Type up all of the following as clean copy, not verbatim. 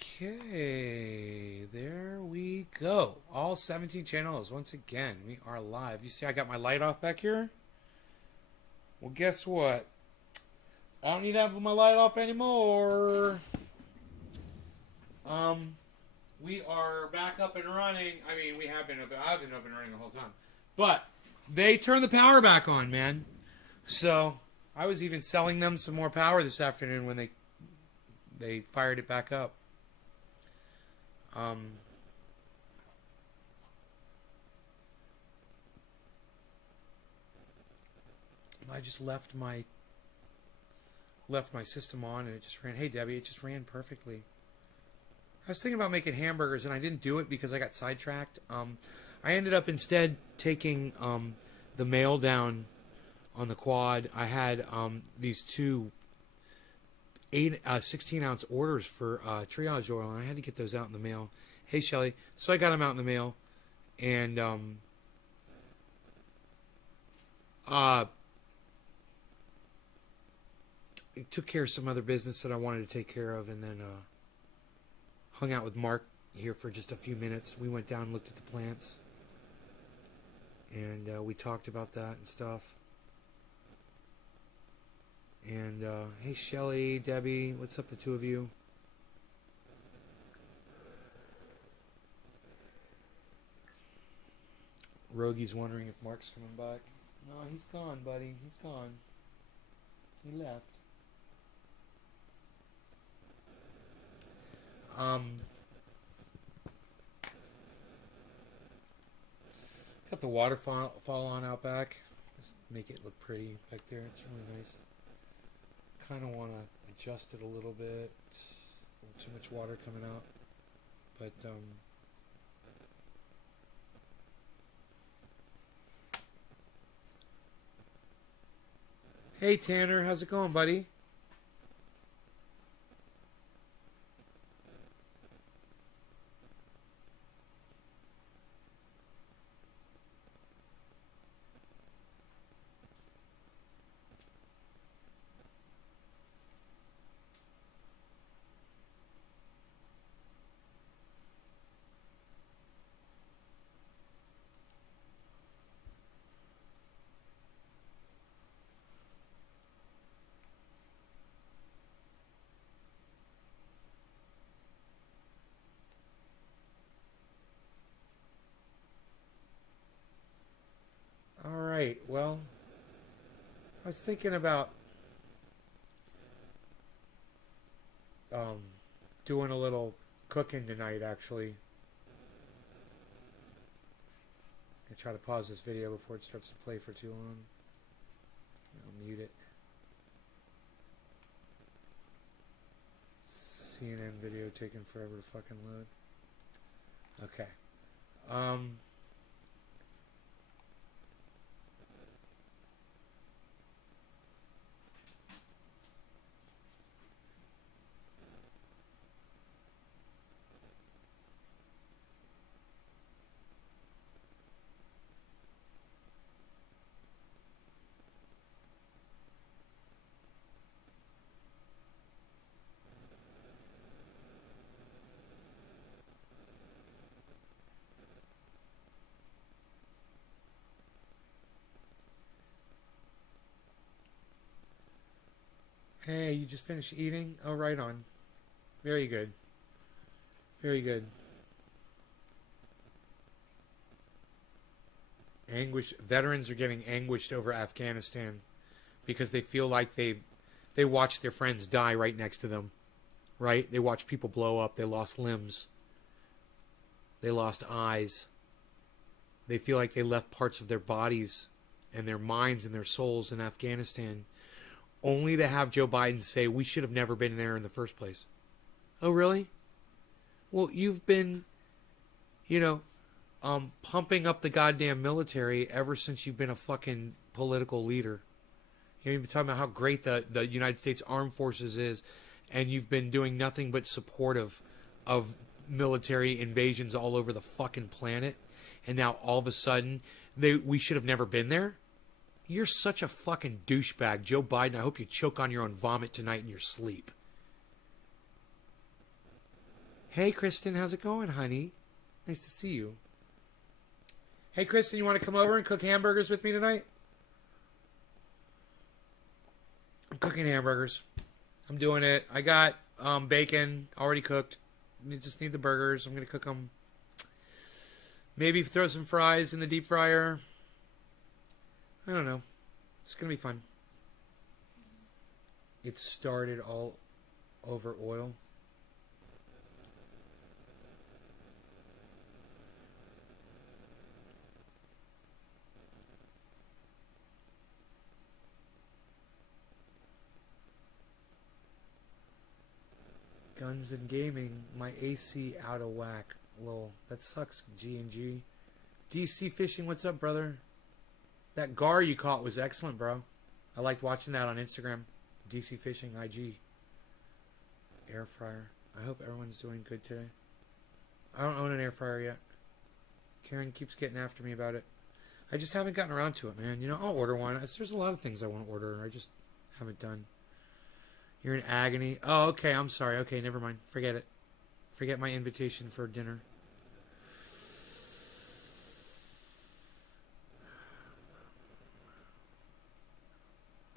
Okay, there we go. All 17 channels. Once again, we are live. You see, I got my light off back here. Well, guess what? I don't need to have my light off anymore. We are back up and running. I mean, we have been up. I've been up and running the whole time, but they turned the power back on, man. So I was even selling them some more power this afternoon when they fired it back up. I just left my system on and it just ran. Hey Debbie, it just ran perfectly. I was thinking about making hamburgers and I didn't do it because I got sidetracked. I ended up instead taking the mail down on the quad. I had these two 16-ounce orders for triage oil, and I had to get those out in the mail. Hey, Shelly. So I got them out in the mail, and I took care of some other business that I wanted to take care of, and then hung out with Mark here for just a few minutes. We went down and looked at the plants, and we talked about that and stuff. And, hey, Shelly, Debbie, what's up, the two of you? Rogi's wondering if Mark's coming back. No, he's gone, buddy. He's gone. He left. Got the waterfall on out back. Just make it look pretty back there. It's really nice. Kind of want to adjust it a little bit. A little too much water coming out, but hey Tanner, how's it going, buddy? Alright, well, I was thinking about doing a little cooking tonight, actually. I try to pause this video before it starts to play for too long. I'll mute it. CNN video taking forever to fucking load. Okay. Hey, you just finished eating? Oh, right on. Very good. Very good. Veterans are getting anguished over Afghanistan because they feel like they watched their friends die right next to them. Right? They watched people blow up. They lost limbs. They lost eyes. They feel like they left parts of their bodies and their minds and their souls in Afghanistan, only to have Joe Biden say, we should have never been there in the first place. Oh, really? Well, you've been, pumping up the goddamn military ever since you've been a fucking political leader. You've been talking about how great the United States Armed Forces is, and you've been doing nothing but supportive of military invasions all over the fucking planet. And now all of a sudden, we should have never been there? You're such a fucking douchebag, Joe Biden. I hope you choke on your own vomit tonight in your sleep. Hey, Kristen, how's it going, honey? Nice to see you. Hey, Kristen, you want to come over and cook hamburgers with me tonight? I'm cooking hamburgers. I'm doing it. I got bacon already cooked. I just need the burgers. I'm going to cook them. Maybe throw some fries in the deep fryer. I don't know. It's going to be fun. It started all over oil. Guns and gaming. My AC out of whack. Lol. That sucks, G&G. DC Fishing, what's up, brother? That gar you caught was excellent, bro. I liked watching that on Instagram. DC Fishing IG. Air fryer. I hope everyone's doing good today. I don't own an air fryer yet. Karen keeps getting after me about it. I just haven't gotten around to it, man. You know, I'll order one. There's a lot of things I want to order. I just haven't done. You're in agony. Oh, okay. I'm sorry. Okay, never mind. Forget it. Forget my invitation for dinner.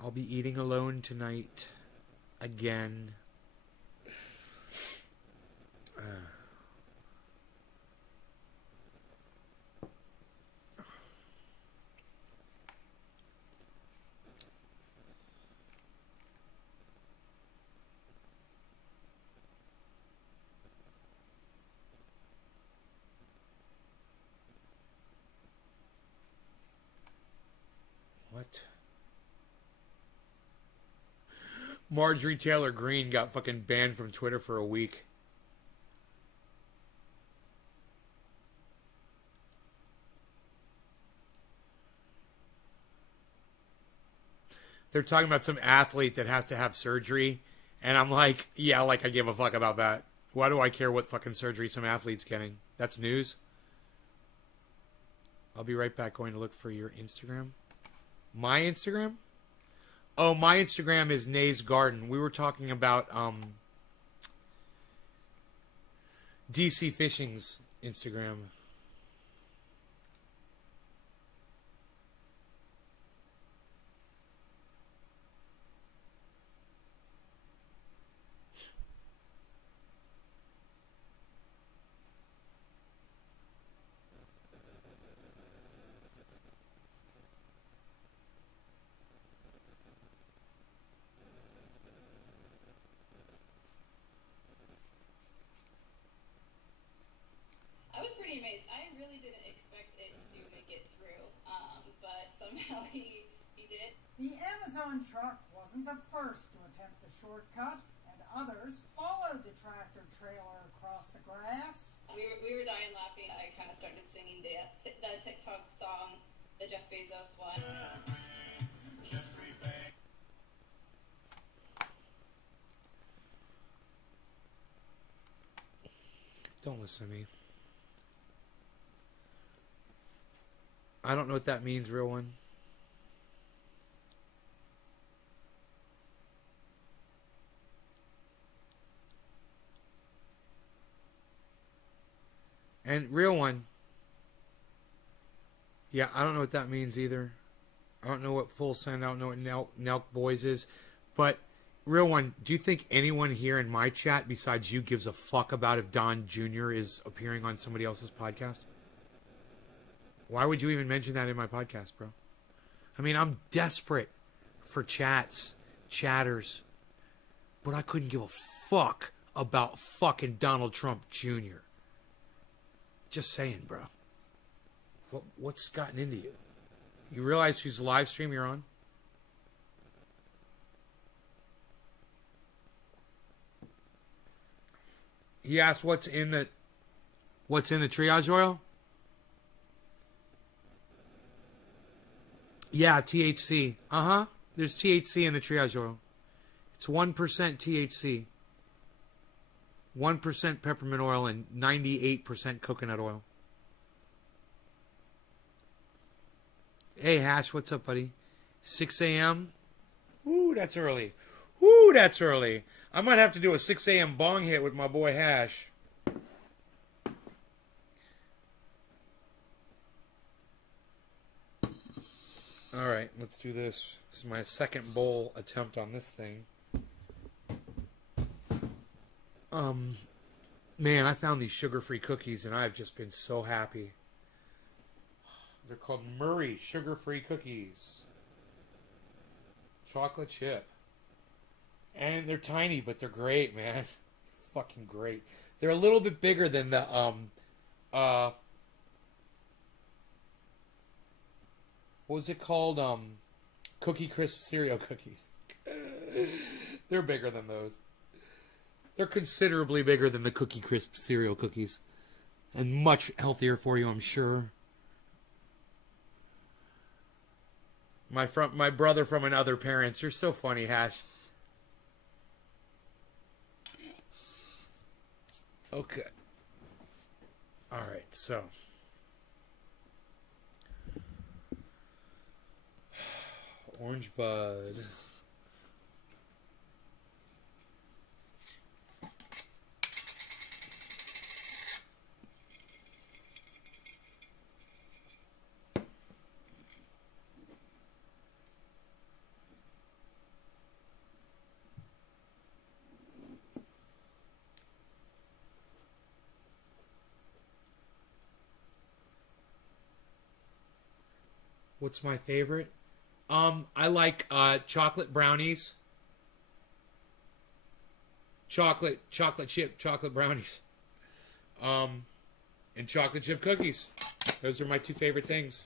I'll be eating alone tonight. Again. What? Marjorie Taylor Greene got fucking banned from Twitter for a week. They're talking about some athlete that has to have surgery. And I'm like, yeah, like I give a fuck about that. Why do I care what fucking surgery some athlete's getting? That's news. I'll be right back going to look for your Instagram. My Instagram? Oh, my Instagram is Nay's Garden. We were talking about DC Fishing's Instagram. Amazed. I really didn't expect it to make it through, but somehow he did. The Amazon truck wasn't the first to attempt the shortcut, and others followed the tractor trailer across the grass. We were dying laughing. I kind of started singing the TikTok song, the Jeff Bezos one. Don't listen to me. I don't know what that means, real one. And real one. Yeah, I don't know what that means either. I don't know what full send. I don't know what Nelk Boys is. But real one, do you think anyone here in my chat besides you gives a fuck about if Don Jr. is appearing on somebody else's podcast? Why would you even mention that in my podcast, bro? I mean, I'm desperate for chats, chatters, but I couldn't give a fuck about fucking Donald Trump Jr. Just saying, bro. What's gotten into you? You realize whose live stream you're on? He asked what's in the triage oil? Yeah, THC. Uh-huh. There's THC in the triage oil. It's 1% THC. 1% peppermint oil and 98% coconut oil. Hey, Hash, what's up, buddy? 6 a.m.? Ooh, that's early. Ooh, that's early. I might have to do a 6 a.m. bong hit with my boy Hash. All right, let's do this. This is my second bowl attempt on this thing. Man, I found these sugar-free cookies, and I've just been so happy. They're called Murray sugar-free cookies. Chocolate chip. And they're tiny, but they're great, man. Fucking great. They're a little bit bigger than the, what was it called? Cookie Crisp cereal cookies. They're bigger than those. They're considerably bigger than the Cookie Crisp cereal cookies. And much healthier for you, I'm sure. My brother from another parents. You're so funny, Hash. Okay. Alright, so. Orange Bud. What's my favorite? I like chocolate brownies. Chocolate chip brownies. And chocolate chip cookies. Those are my two favorite things.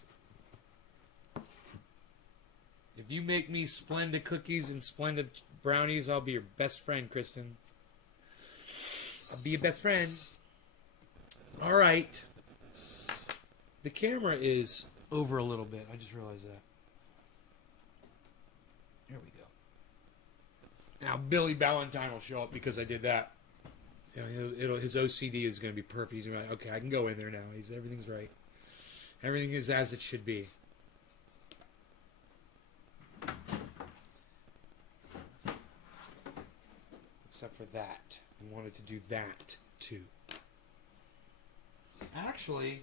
If you make me splendid cookies and splendid brownies, I'll be your best friend, Kristen. I'll be your best friend. All right. The camera is over a little bit. I just realized that. There we go. Now Billy Ballantyne will show up because I did that. Yeah, his OCD is going to be perfect. He's going to be like, okay, I can go in there now. Everything's right. Everything is as it should be. Except for that. I wanted to do that too. Actually,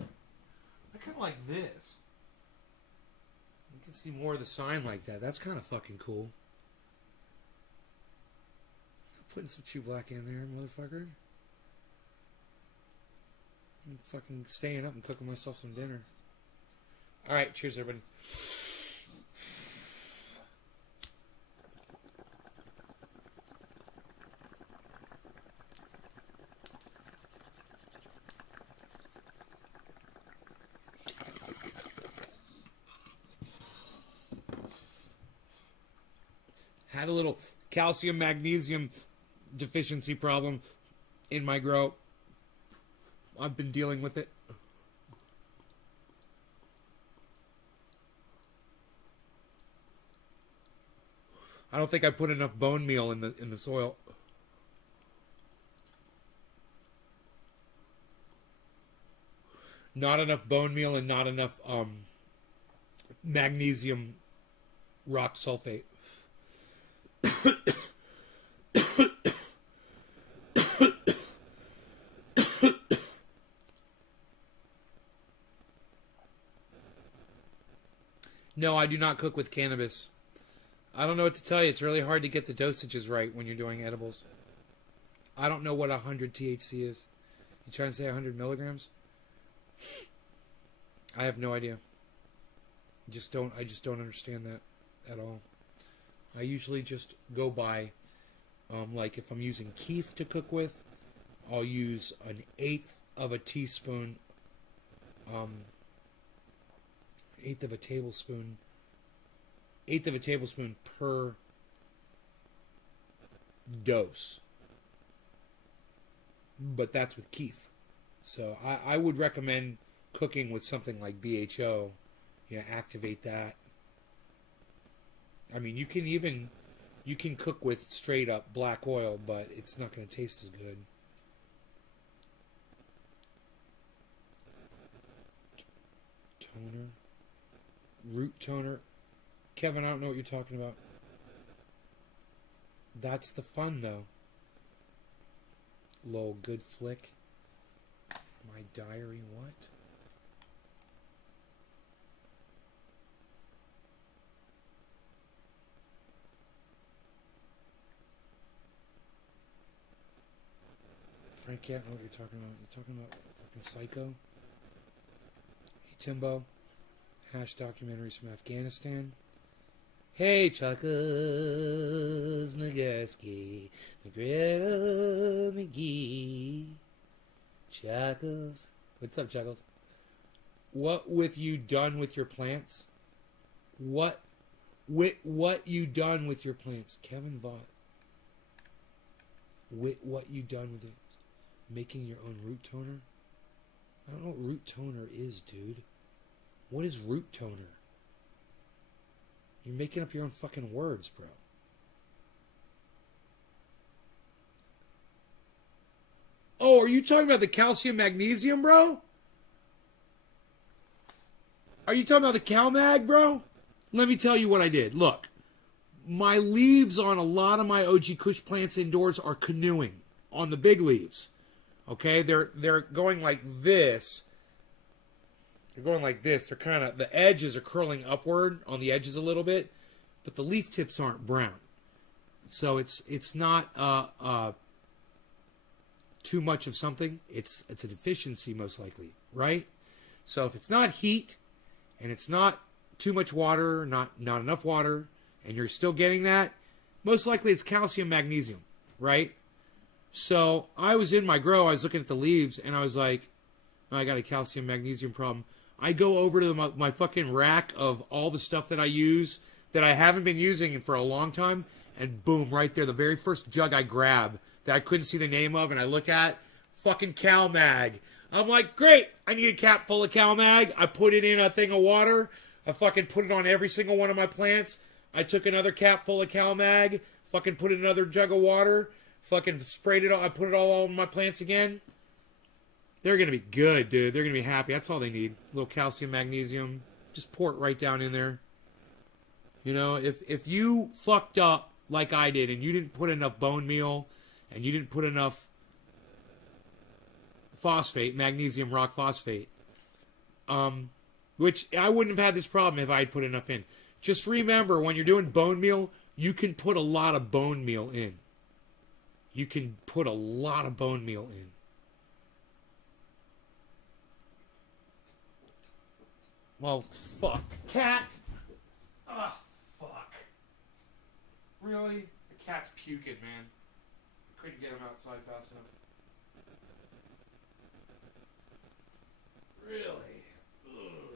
I kind of like this. You can see more of the sign like that. That's kind of fucking cool. Putting some chew black in there, motherfucker. I'm fucking staying up and cooking myself some dinner. Alright, cheers everybody. Had a little calcium magnesium deficiency problem in my grow. I've been dealing with it. I don't think I put enough bone meal in the soil. Not enough bone meal and not enough magnesium rock sulfate. No, I do not cook with cannabis. I don't know what to tell you. It's really hard to get the dosages right when you're doing edibles. I don't know what 100 THC is. You trying to say 100 milligrams? I have no idea. I just don't understand that at all. I usually just go by, like if I'm using keef to cook with, I'll use an eighth of a tablespoon per dose. But that's with keef. So I would recommend cooking with something like BHO. Activate that. I mean, you can cook with straight up black oil, but it's not going to taste as good. Toner. Root toner. Kevin, I don't know what you're talking about. That's the fun, though. Lol, good flick. My diary, what? can't know what you're talking about. You're talking about fucking Psycho? Hey, Timbo. Hash documentaries from Afghanistan. Hey, Chuckles McGursky. McGriddle McGee. Chuckles. What's up, Chuckles? What with you done with your plants? What you done with your plants? Kevin Vaught. What you done with it? Making your own root toner? I don't know what root toner is, dude. What is root toner? You're making up your own fucking words, bro. Oh, are you talking about the calcium magnesium, bro? Are you talking about the CalMag, bro? Let me tell you what I did. Look, my leaves on a lot of my OG Kush plants indoors are canoeing on the big leaves. Okay, they're going like this. They're going like this. They're kind of, the edges are curling upward on the edges a little bit, but the leaf tips aren't brown. So it's not too much of something. It's a deficiency most likely, right? So if it's not heat and it's not too much water, not enough water, and you're still getting that, most likely it's calcium magnesium, right? So I was in my grow, I was looking at the leaves, and I was like, oh, I got a calcium magnesium problem. I go over to my fucking rack of all the stuff that I use that I haven't been using for a long time, and boom, right there, the very first jug I grab that I couldn't see the name of, and I look at, fucking CalMag. I'm like, great, I need a cap full of CalMag. I put it in a thing of water. I fucking put it on every single one of my plants. I took another cap full of CalMag, fucking put in another jug of water, fucking sprayed it all. I put it all on my plants again. They're going to be good, dude. They're going to be happy. That's all they need. A little calcium, magnesium. Just pour it right down in there. You know, if you fucked up like I did and you didn't put enough bone meal and you didn't put enough phosphate, magnesium rock phosphate, which I wouldn't have had this problem if I had put enough in. Just remember, when you're doing bone meal, you can put a lot of bone meal in. You can put a lot of bone meal in. Well, fuck. Cat! Ah, fuck. Really? The cat's puking, man. I couldn't get him outside fast enough. Really? Ugh.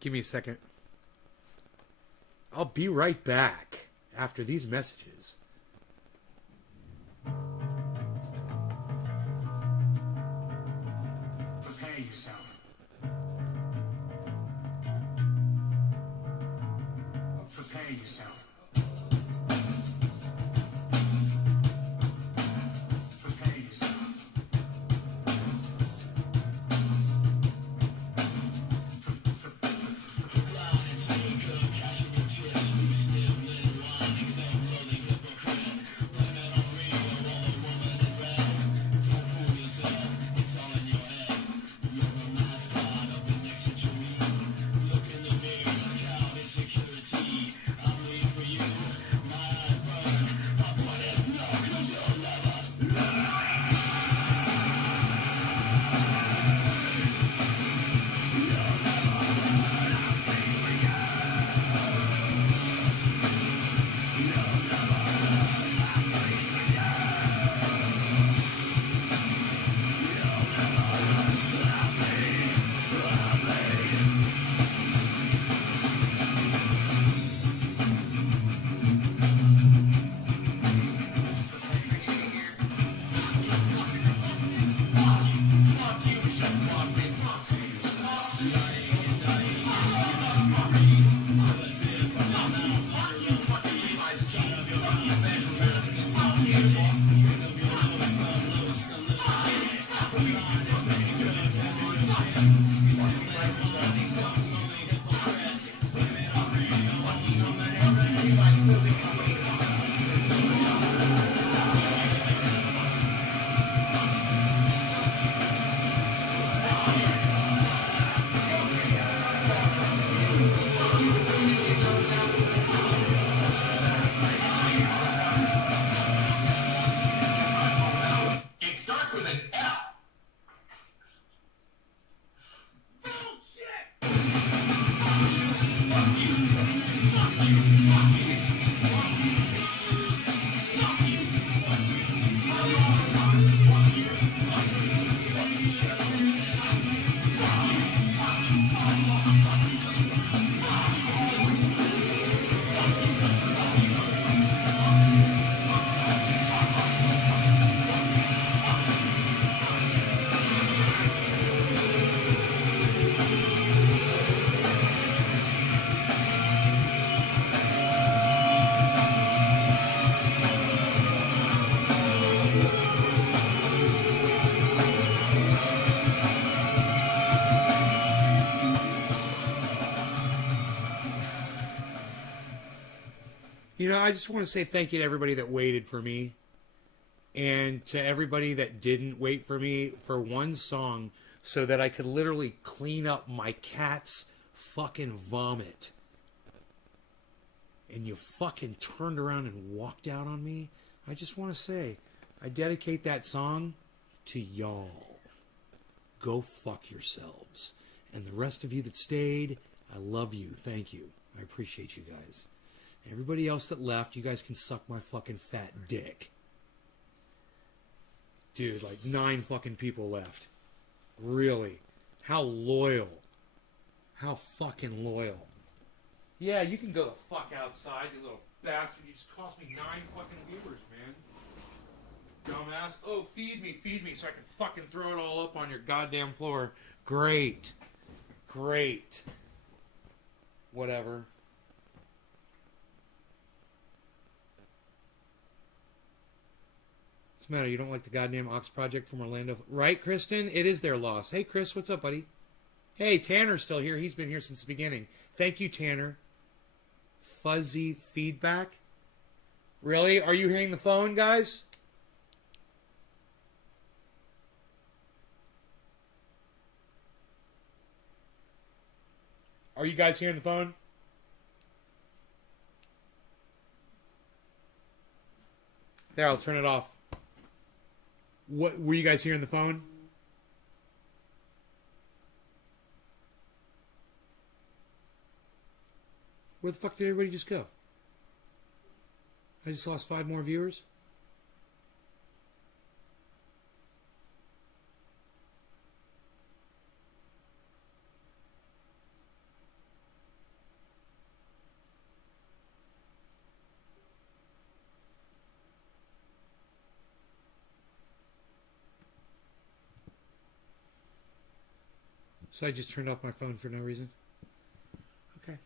Give me a second. I'll be right back after these messages. Prepare yourself. Prepare yourself. Prepare yourself. You know, I just want to say thank you to everybody that waited for me. And to everybody that didn't wait for me for one song so that I could literally clean up my cat's fucking vomit. And you fucking turned around and walked out on me. I just want to say, I dedicate that song to y'all. Go fuck yourselves. And the rest of you that stayed, I love you. Thank you. I appreciate you guys. Everybody else that left, you guys can suck my fucking fat dick. Dude, like 9 fucking people left. Really? How loyal. How fucking loyal. Yeah, you can go the fuck outside, you little bastard. You just cost me 9 fucking viewers, man. Dumbass. Oh, feed me so I can fucking throw it all up on your goddamn floor. Great. Great. Whatever. What's the matter? You don't like the goddamn Ox Project from Orlando? Right, Kristen? It is their loss. Hey, Chris, what's up, buddy? Hey, Tanner's still here. He's been here since the beginning. Thank you, Tanner. Fuzzy feedback? Really? Are you hearing the phone, guys? Are you guys hearing the phone? There, I'll turn it off. What were you guys hearing the phone? Where the fuck did everybody just go? I just lost 5 more viewers? So I just turned off my phone for no reason? Okay.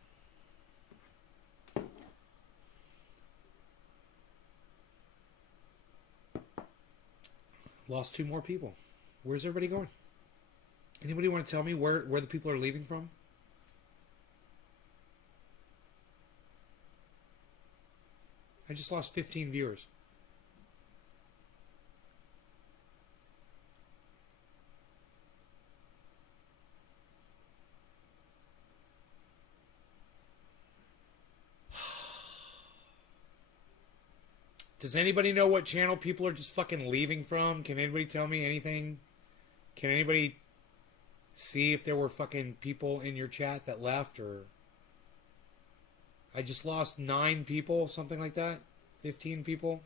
Lost 2 more people. Where's everybody going? Anybody want to tell me where the people are leaving from? I just lost 15 viewers. Does anybody know what channel people are just fucking leaving from? Can anybody tell me anything? Can anybody see if there were fucking people in your chat that left, or... I just lost 9 people, something like that? 15 people?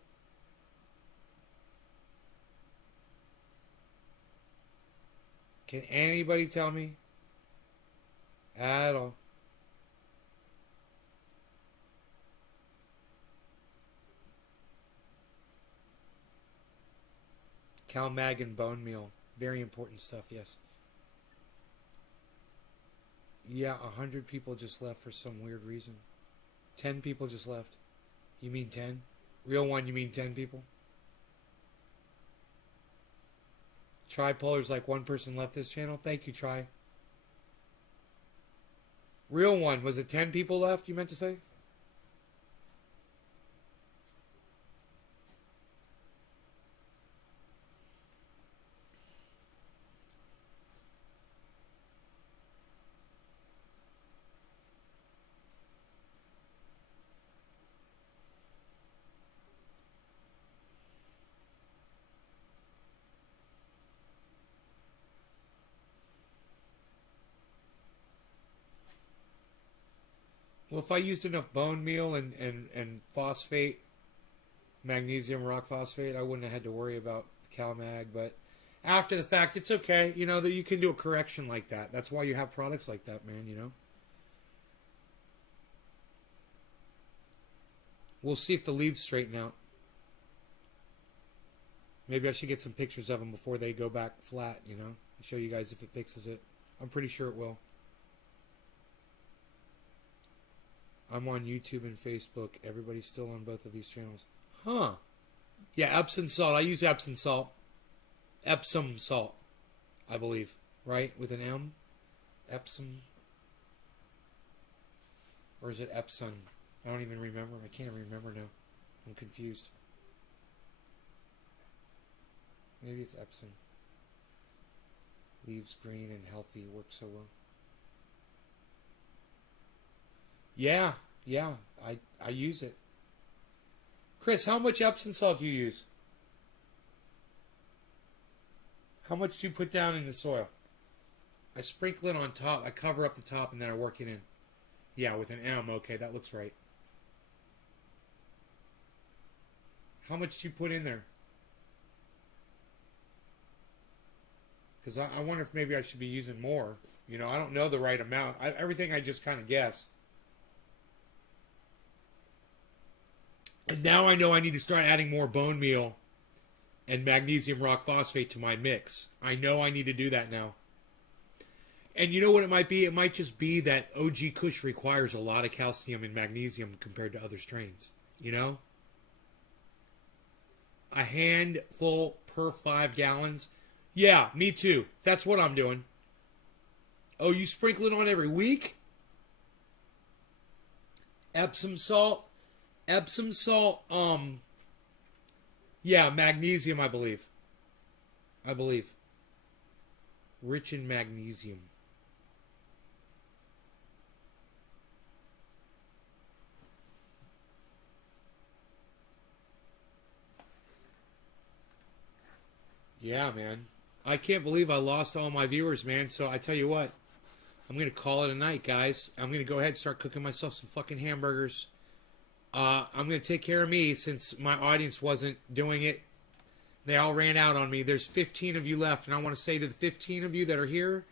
Can anybody tell me? At all. CalMag and bone meal. Very important stuff, yes. Yeah, 100 people just left for some weird reason. 10 people just left. You mean 10? Real one, you mean 10 people? Tripolar's like 1 person left this channel. Thank you, Tri. Real one, was it 10 people left you meant to say? Well, if I used enough bone meal and phosphate, magnesium rock phosphate, I wouldn't have had to worry about CalMag. But after the fact, it's okay. You know, that you can do a correction like that. That's why you have products like that, man, you know. We'll see if the leaves straighten out. Maybe I should get some pictures of them before they go back flat, you know, and show you guys if it fixes it. I'm pretty sure it will. I'm on YouTube and Facebook. Everybody's still on both of these channels. Huh. Yeah, Epsom salt. I use Epsom salt. Epsom salt, I believe. Right? With an M? Epsom. Or is it Epsom? I don't even remember. I can't remember now. I'm confused. Maybe it's Epsom. Leaves green and healthy. Works so well. Yeah. I use it. Chris, how much Epsom salt do you use? How much do you put down in the soil? I sprinkle it on top. I cover up the top and then I work it in. Yeah, with an M. Okay, that looks right. How much do you put in there? Because I wonder if maybe I should be using more. You know, I don't know the right amount. Everything I just kind of guess. And now I know I need to start adding more bone meal and magnesium rock phosphate to my mix. I know I need to do that now. And you know what it might be? It might just be that OG Kush requires a lot of calcium and magnesium compared to other strains. You know? A handful per 5 gallons. Yeah, me too. That's what I'm doing. Oh, you sprinkle it on every week? Epsom salt? Epsom salt, yeah, magnesium, I believe. Rich in magnesium. Yeah, man. I can't believe I lost all my viewers, man. So I tell you what, I'm going to call it a night, guys. I'm going to go ahead and start cooking myself some fucking hamburgers. I'm going to take care of me since my audience wasn't doing it. They all ran out on me. There's 15 of you left, and I want to say to the 15 of you that are here,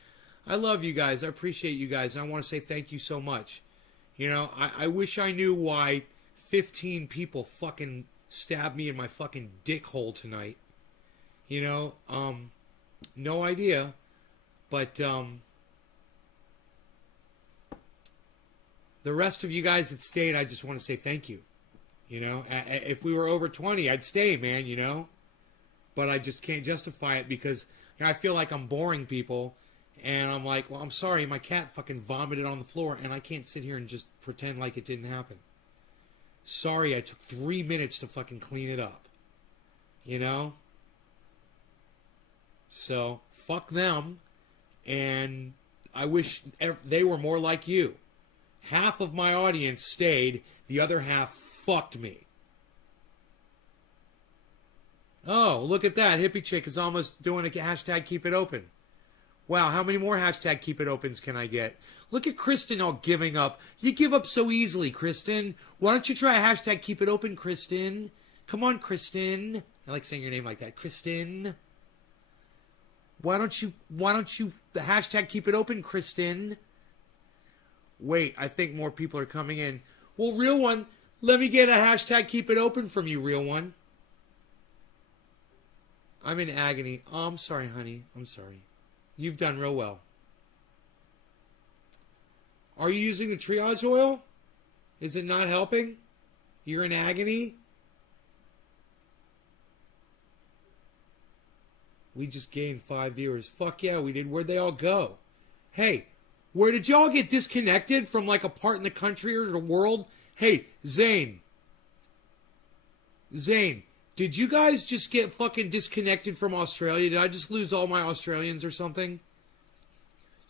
I love you guys. I appreciate you guys. I want to say thank you so much. You know, I wish I knew why 15 people fucking stabbed me in my fucking dick hole tonight. You know, no idea. But, the rest of you guys that stayed, I just want to say thank you. You know, if we were over 20, I'd stay, man, you know. But I just can't justify it because I feel like I'm boring people. And I'm like, well, I'm sorry, my cat fucking vomited on the floor and I can't sit here and just pretend like it didn't happen. Sorry, I took 3 minutes to fucking clean it up. You know? So, fuck them. And I wish they were more like you. Half of my audience stayed. The other half fucked me. Oh, look at that. Hippie chick is almost doing a hashtag keep it open. Wow, how many more hashtag keep it opens can I get? Look at Kristen all giving up. You give up so easily, Kristen. Why don't you try a hashtag keep it open, Kristen? Come on, Kristen. I like saying your name like that. Kristen. Why don't you hashtag keep it open, Kristen? Wait, I think more people are coming in. Well, Real One, let me get a hashtag keep it open from you, Real One. I'm in agony. Oh, I'm sorry, honey. I'm sorry. You've done real well. Are you using the triage oil? Is it not helping? You're in agony? We just gained 5 viewers. Fuck yeah, we did. Where'd they all go? Hey, where did y'all get disconnected from like a part in the country or the world? Hey, Zane, did you guys just get fucking disconnected from Australia? Did I just lose all my Australians or something?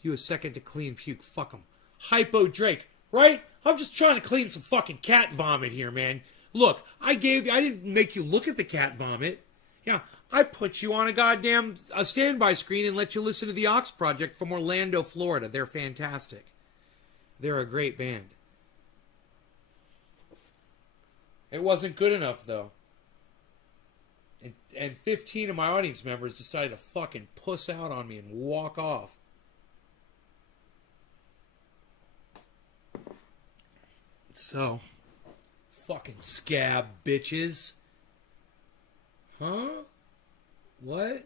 You a second to clean puke. Fuck them. Hypo Drake, right? I'm just trying to clean some fucking cat vomit here, man. Look, I didn't make you look at the cat vomit. Yeah, I put you on a standby screen and let you listen to the Ox Project from Orlando, Florida. They're fantastic. They're a great band. It wasn't good enough, though. And 15 of my audience members decided to fucking puss out on me and walk off. So, fucking scab bitches. Huh? What? I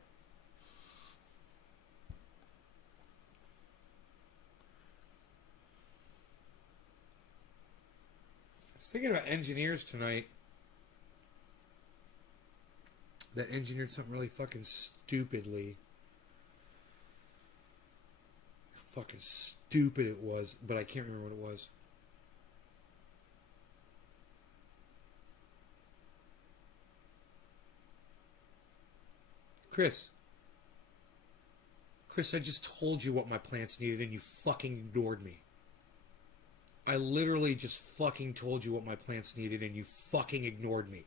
was thinking about engineers tonight that engineered something really fucking stupidly. How fucking stupid it was, but I can't remember what it was. Chris, I just told you what my plants needed and you fucking ignored me. I literally just fucking told you what my plants needed and you fucking ignored me.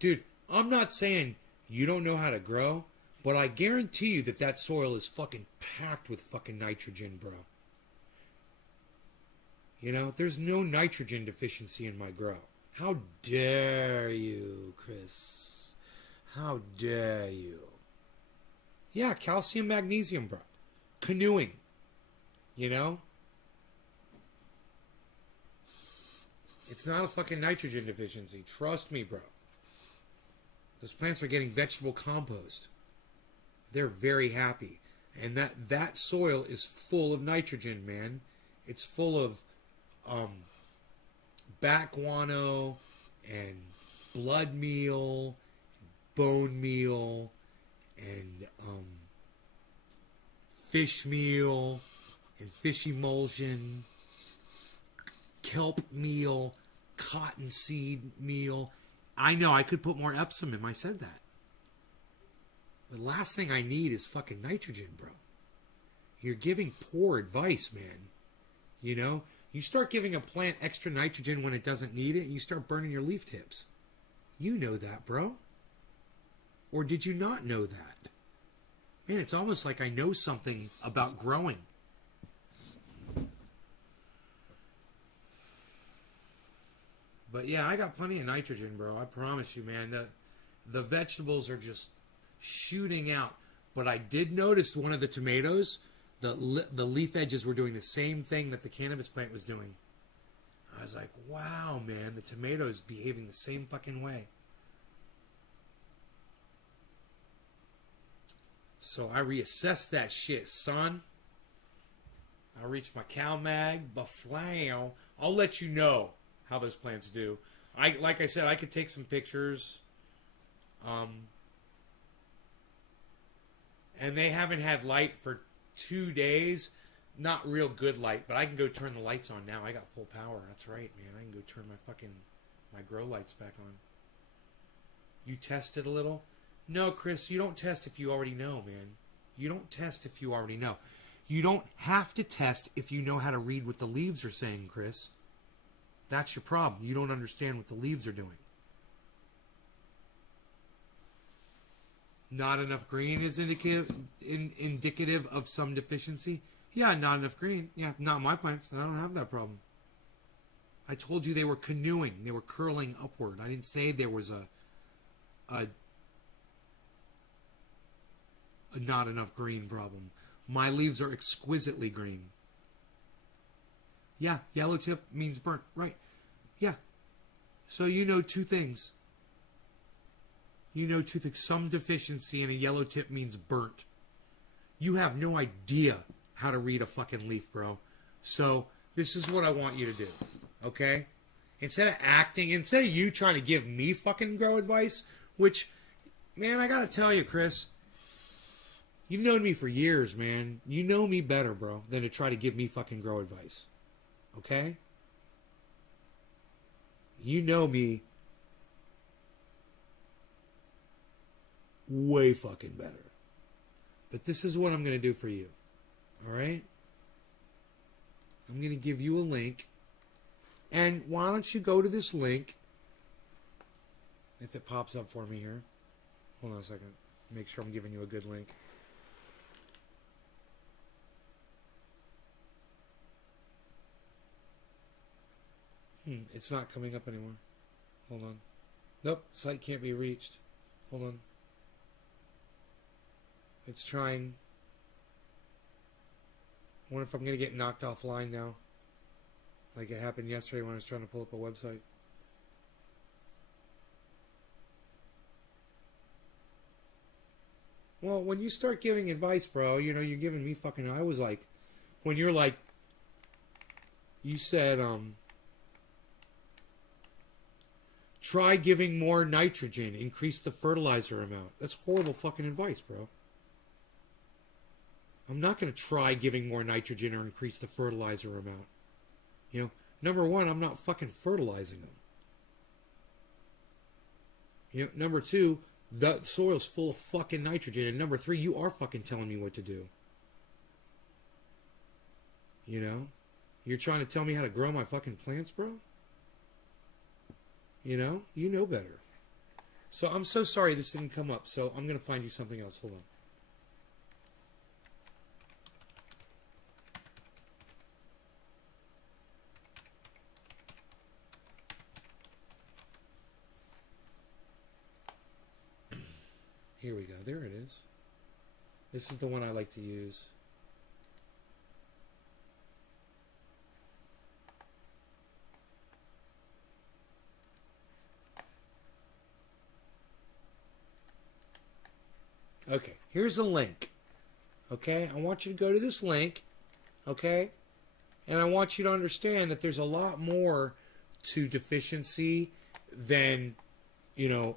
Dude, I'm not saying you don't know how to grow, but I guarantee you that that soil is fucking packed with fucking nitrogen, bro. You know, there's no nitrogen deficiency in my grow. How dare you, Chris? How dare you? Yeah, calcium, magnesium, bro. Canoeing. You know? It's not a fucking nitrogen deficiency. Trust me, bro. Those plants are getting vegetable compost. They're very happy. And that soil is full of nitrogen, man. It's full of bat guano and blood meal, bone meal, and fish meal, and fish emulsion, kelp meal, cottonseed meal. I know I could put more Epsom in. I said that. The last thing I need is fucking nitrogen, bro. You're giving poor advice, man. You know? You start giving a plant extra nitrogen when it doesn't need it, and you start burning your leaf tips. You know that, bro. Or did you not know that? Man, it's almost like I know something about growing. But yeah, I got plenty of nitrogen, bro. I promise you, man. The vegetables are just shooting out. But I did notice one of the tomatoes, the leaf edges were doing the same thing that the cannabis plant was doing. I was like, wow, man, the tomato's behaving the same fucking way. So I reassessed that shit, son. I reached my CalMag, Baflow. I'll let you know how those plants do. Like I said, I could take some pictures. And they haven't had light for 2 days. Not real good light, but I can go turn the lights on now. I got full power. That's right, man. I can go turn my grow lights back on. You tested a little? No, Chris, you don't test if you already know, man. You don't test if you already know. You don't have to test if you know how to read what the leaves are saying, Chris. That's your problem. You don't understand what the leaves are doing. Not enough green is indicative of some deficiency. Yeah, not enough green. Yeah, not my plants. I don't have that problem. I told you they were canoeing. They were curling upward. I didn't say there was a not enough green problem. My leaves are exquisitely green. Yeah, yellow tip means burnt. Right. Yeah. So you know two things. You know two things. Some deficiency and a yellow tip means burnt. You have no idea how to read a fucking leaf, bro. So this is what I want you to do. Okay? Instead of you trying to give me fucking grow advice, which, man, I gotta tell you, Chris, you've known me for years, man. You know me better, bro, than to try to give me fucking grow advice. Okay? You know me way fucking better. But this is what I'm going to do for you. Alright? I'm going to give you a link. And why don't you go to this link? If it pops up for me here. Hold on a second. Make sure I'm giving you a good link. It's not coming up anymore. Hold on. Nope, site can't be reached. Hold on. It's trying. I wonder if I'm going to get knocked offline now. Like it happened yesterday when I was trying to pull up a website. Well, when you start giving advice, bro, you know, you're giving me fucking... I was like... When you're like... You said, try giving more nitrogen. Increase the fertilizer amount. That's horrible fucking advice, bro. I'm not going to try giving more nitrogen or increase the fertilizer amount. You know, number one, I'm not fucking fertilizing them. You know, number two, the soil's full of fucking nitrogen. And number three, you are fucking telling me what to do. You know? You're trying to tell me how to grow my fucking plants, bro? You know better. So I'm so sorry this didn't come up. So I'm going to find you something else. Hold on. Here we go. There it is. This is the one I like to use. Okay, here's a link. Okay, I want you to go to this link. Okay, and I want you to understand that there's a lot more to deficiency than, you know,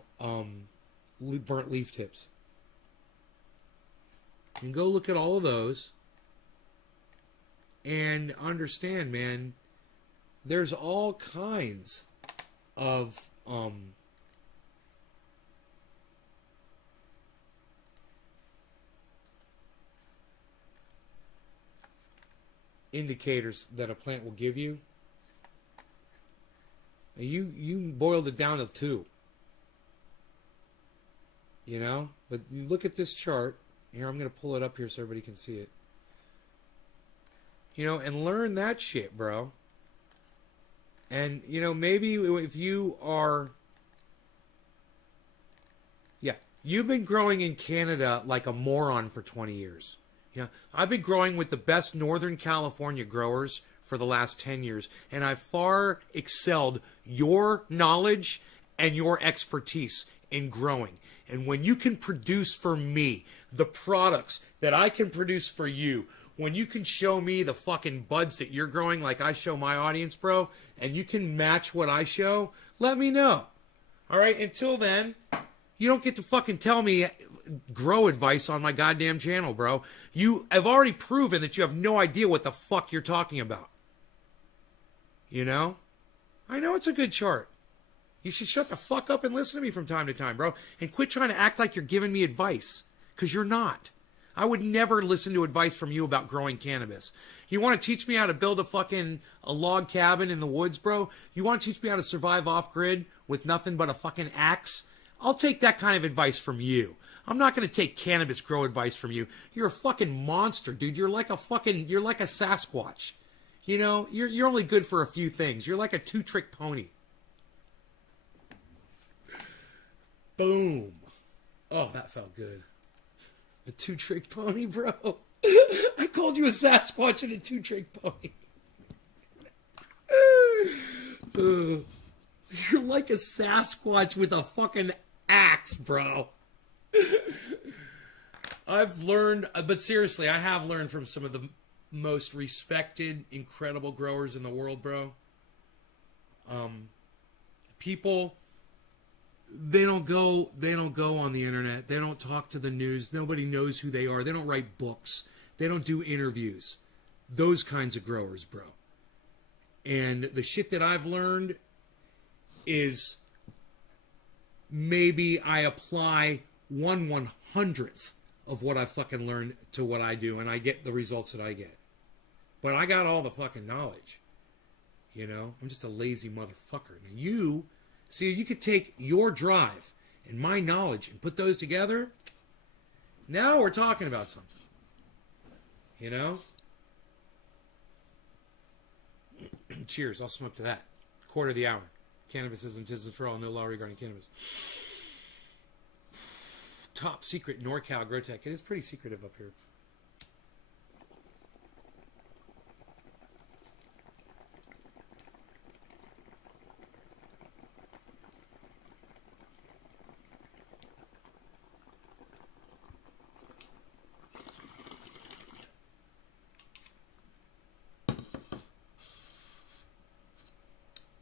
burnt leaf tips. You can go look at all of those and understand, man, there's all kinds of indicators that a plant will give you. You boiled it down to 2. You know? But you look at this chart. Here, I'm going to pull it up here so everybody can see it. You know, and learn that shit, bro. And, you know, maybe if you are... Yeah, you've been growing in Canada like a moron for 20 years. Yeah, I've been growing with the best Northern California growers for the last 10 years, and I've far excelled your knowledge and your expertise in growing. And when you can produce for me the products that I can produce for you, when you can show me the fucking buds that you're growing like I show my audience, bro, and you can match what I show, let me know. All right, until then, you don't get to fucking tell me grow advice on my goddamn channel, bro. You have already proven that you have no idea what the fuck you're talking about. You know? I know it's a good chart. You should shut the fuck up and listen to me from time to time, bro. And quit trying to act like you're giving me advice. Because you're not. I would never listen to advice from you about growing cannabis. You want to teach me how to build a log cabin in the woods, bro? You want to teach me how to survive off-grid with nothing but a fucking axe? I'll take that kind of advice from you. I'm not going to take cannabis grow advice from you. You're a fucking monster, dude. You're like a Sasquatch. You know, you're only good for a few things. You're like a 2-trick pony. Boom. Oh, that felt good. A 2-trick pony, bro. I called you a Sasquatch and a 2-trick pony. You're like a Sasquatch with a fucking axe, bro. I've learned, but seriously, I have learned from some of the most respected, incredible growers in the world, bro. People, they don't go on the internet. They don't talk to the news. Nobody knows who they are. They don't write books. They don't do interviews. Those kinds of growers, bro. And the shit that I've learned is maybe I apply 1/100th of what I fucking learned to what I do, and I get the results that I get. But I got all the fucking knowledge. You know? I'm just a lazy motherfucker. Now you could take your drive and my knowledge and put those together. Now we're talking about something. You know? Cheers. I'll smoke to that. Quarter of the hour. Cannabisism, tism for all, no law regarding cannabis. Top secret NorCal Grow Tech. It is pretty secretive up here.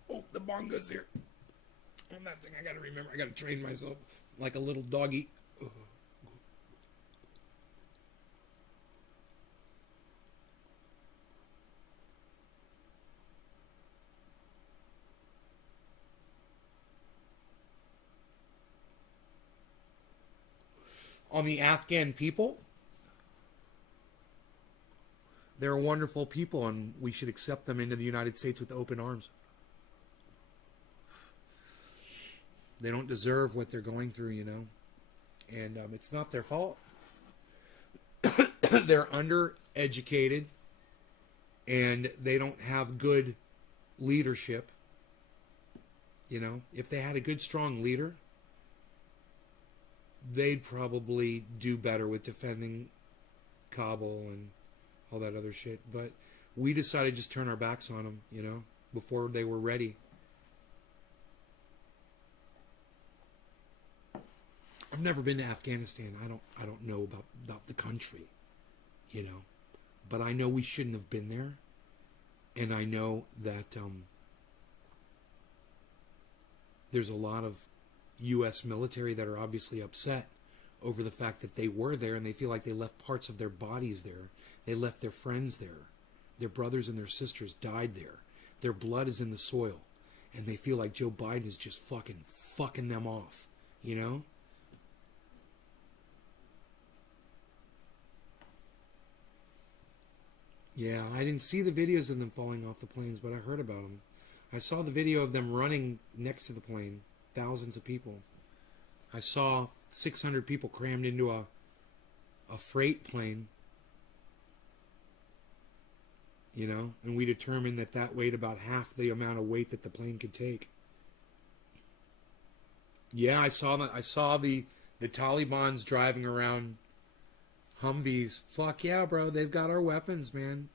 Oh, the bonga's here. On that thing, I gotta remember. I gotta train myself like a little doggy. On the Afghan people, they're wonderful people, and we should accept them into the United States with open arms. They don't deserve what they're going through, you know. And it's not their fault. They're undereducated, and they don't have good leadership. You know, if they had a good, strong leader, they'd probably do better with defending Kabul and all that other shit. But we decided to just turn our backs on them, you know, before they were ready. I've never been to Afghanistan. I don't know about the country, you know, but I know we shouldn't have been there, and I know that there's a lot of U.S. military that are obviously upset over the fact that they were there, and they feel like they left parts of their bodies there. They left their friends there. Their brothers and their sisters died there. Their blood is in the soil, and they feel like Joe Biden is just fucking them off, you know? Yeah, I didn't see the videos of them falling off the planes, but I heard about them. I saw the video of them running next to the plane. Thousands of people. I saw 600 people crammed into a freight plane. You know, and we determined that weighed about half the amount of weight that the plane could take. Yeah, I saw that. I saw the Taliban's driving around Humvees. Fuck yeah, bro. They've got our weapons, man.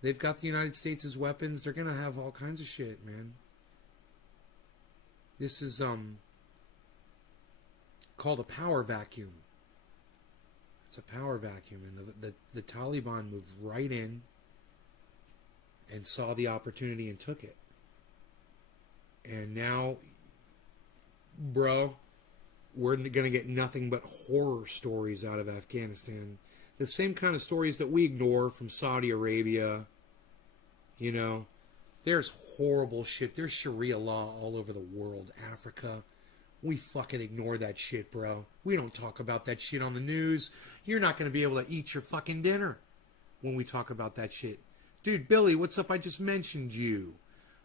They've got the United States' weapons. They're going to have all kinds of shit, man. This is called a power vacuum. It's a power vacuum. And the Taliban moved right in and saw the opportunity and took it. And now, bro, we're going to get nothing but horror stories out of Afghanistan. The same kind of stories that we ignore from Saudi Arabia. You know, there's horrible shit. There's Sharia law all over the world. Africa. We fucking ignore that shit, bro. We don't talk about that shit on the news. You're not going to be able to eat your fucking dinner when we talk about that shit. Dude, Billy, what's up? I just mentioned you.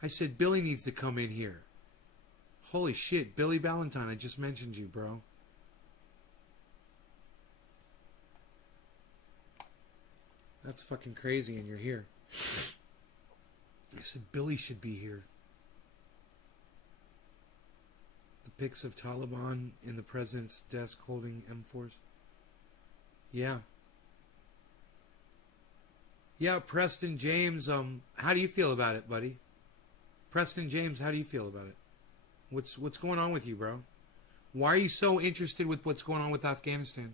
I said Billy needs to come in here. Holy shit, Billy Ballantyne, I just mentioned you, bro. That's fucking crazy, and you're here. I said Billy should be here. The pics of Taliban in the president's desk holding M4s. Yeah. Yeah, Preston James, how do you feel about it, buddy? Preston James, how do you feel about it? What's going on with you, bro? Why are you so interested with what's going on with Afghanistan?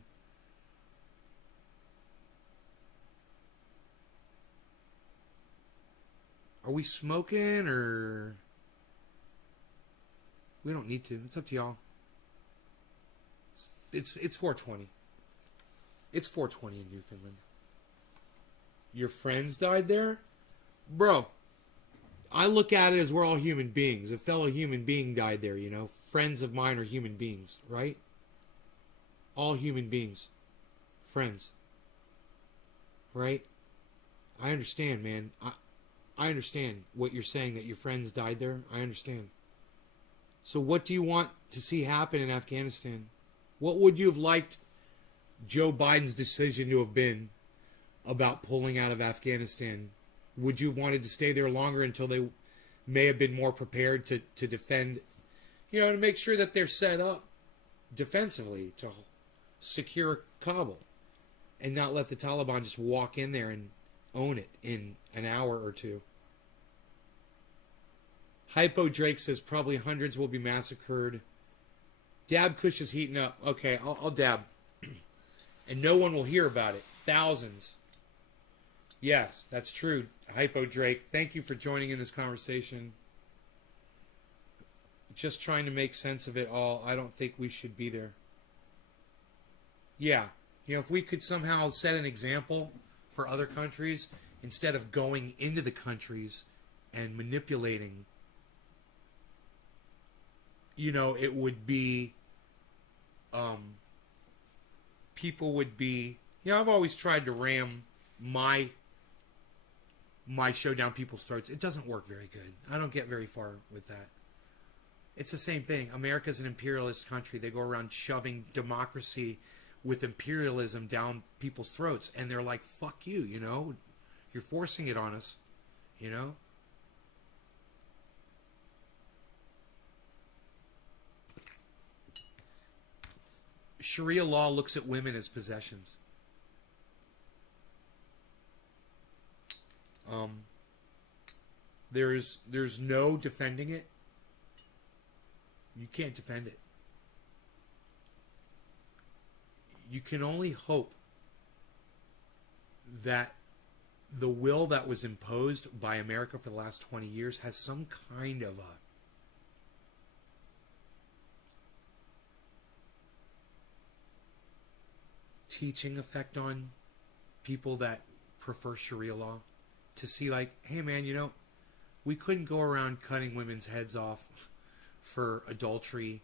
Are we smoking, or we don't need to? It's up to y'all. It's 4:20. It's 4:20 in Newfoundland. Your friends died there? Bro, I look at it as we're all human beings. A fellow human being died there, you know. Friends of mine are human beings, right? All human beings. Friends. Right? I understand, man. I understand what you're saying, that your friends died there. I understand. So what do you want to see happen in Afghanistan? What would you have liked Joe Biden's decision to have been about pulling out of Afghanistan? Would you have wanted to stay there longer until may have been more prepared to defend, to make sure that they're set up defensively to secure Kabul and not let the Taliban just walk in there and own it in an hour or two. Hypo Drake says probably hundreds will be massacred. Dab Kush is heating up. Okay, I'll dab. And no one will hear about it. Thousands. Yes, that's true. Hypo Drake, thank you for joining in this conversation. Just trying to make sense of it all. I don't think we should be there. Yeah. If we could somehow set an example for other countries instead of going into the countries and manipulating, it would be, people would be, I've always tried to ram my show down people's throats. It doesn't work very good. I don't get very far with that. It's the same thing. America's an imperialist country. They go around shoving democracy with imperialism down people's throats. And they're like, fuck you, You're forcing it on us, Sharia law looks at women as possessions. There's no defending it. You can't defend it. You can only hope that the will that was imposed by America for the last 20 years has some kind of a teaching effect on people that prefer Sharia law, to see like, hey man, we couldn't go around cutting women's heads off for adultery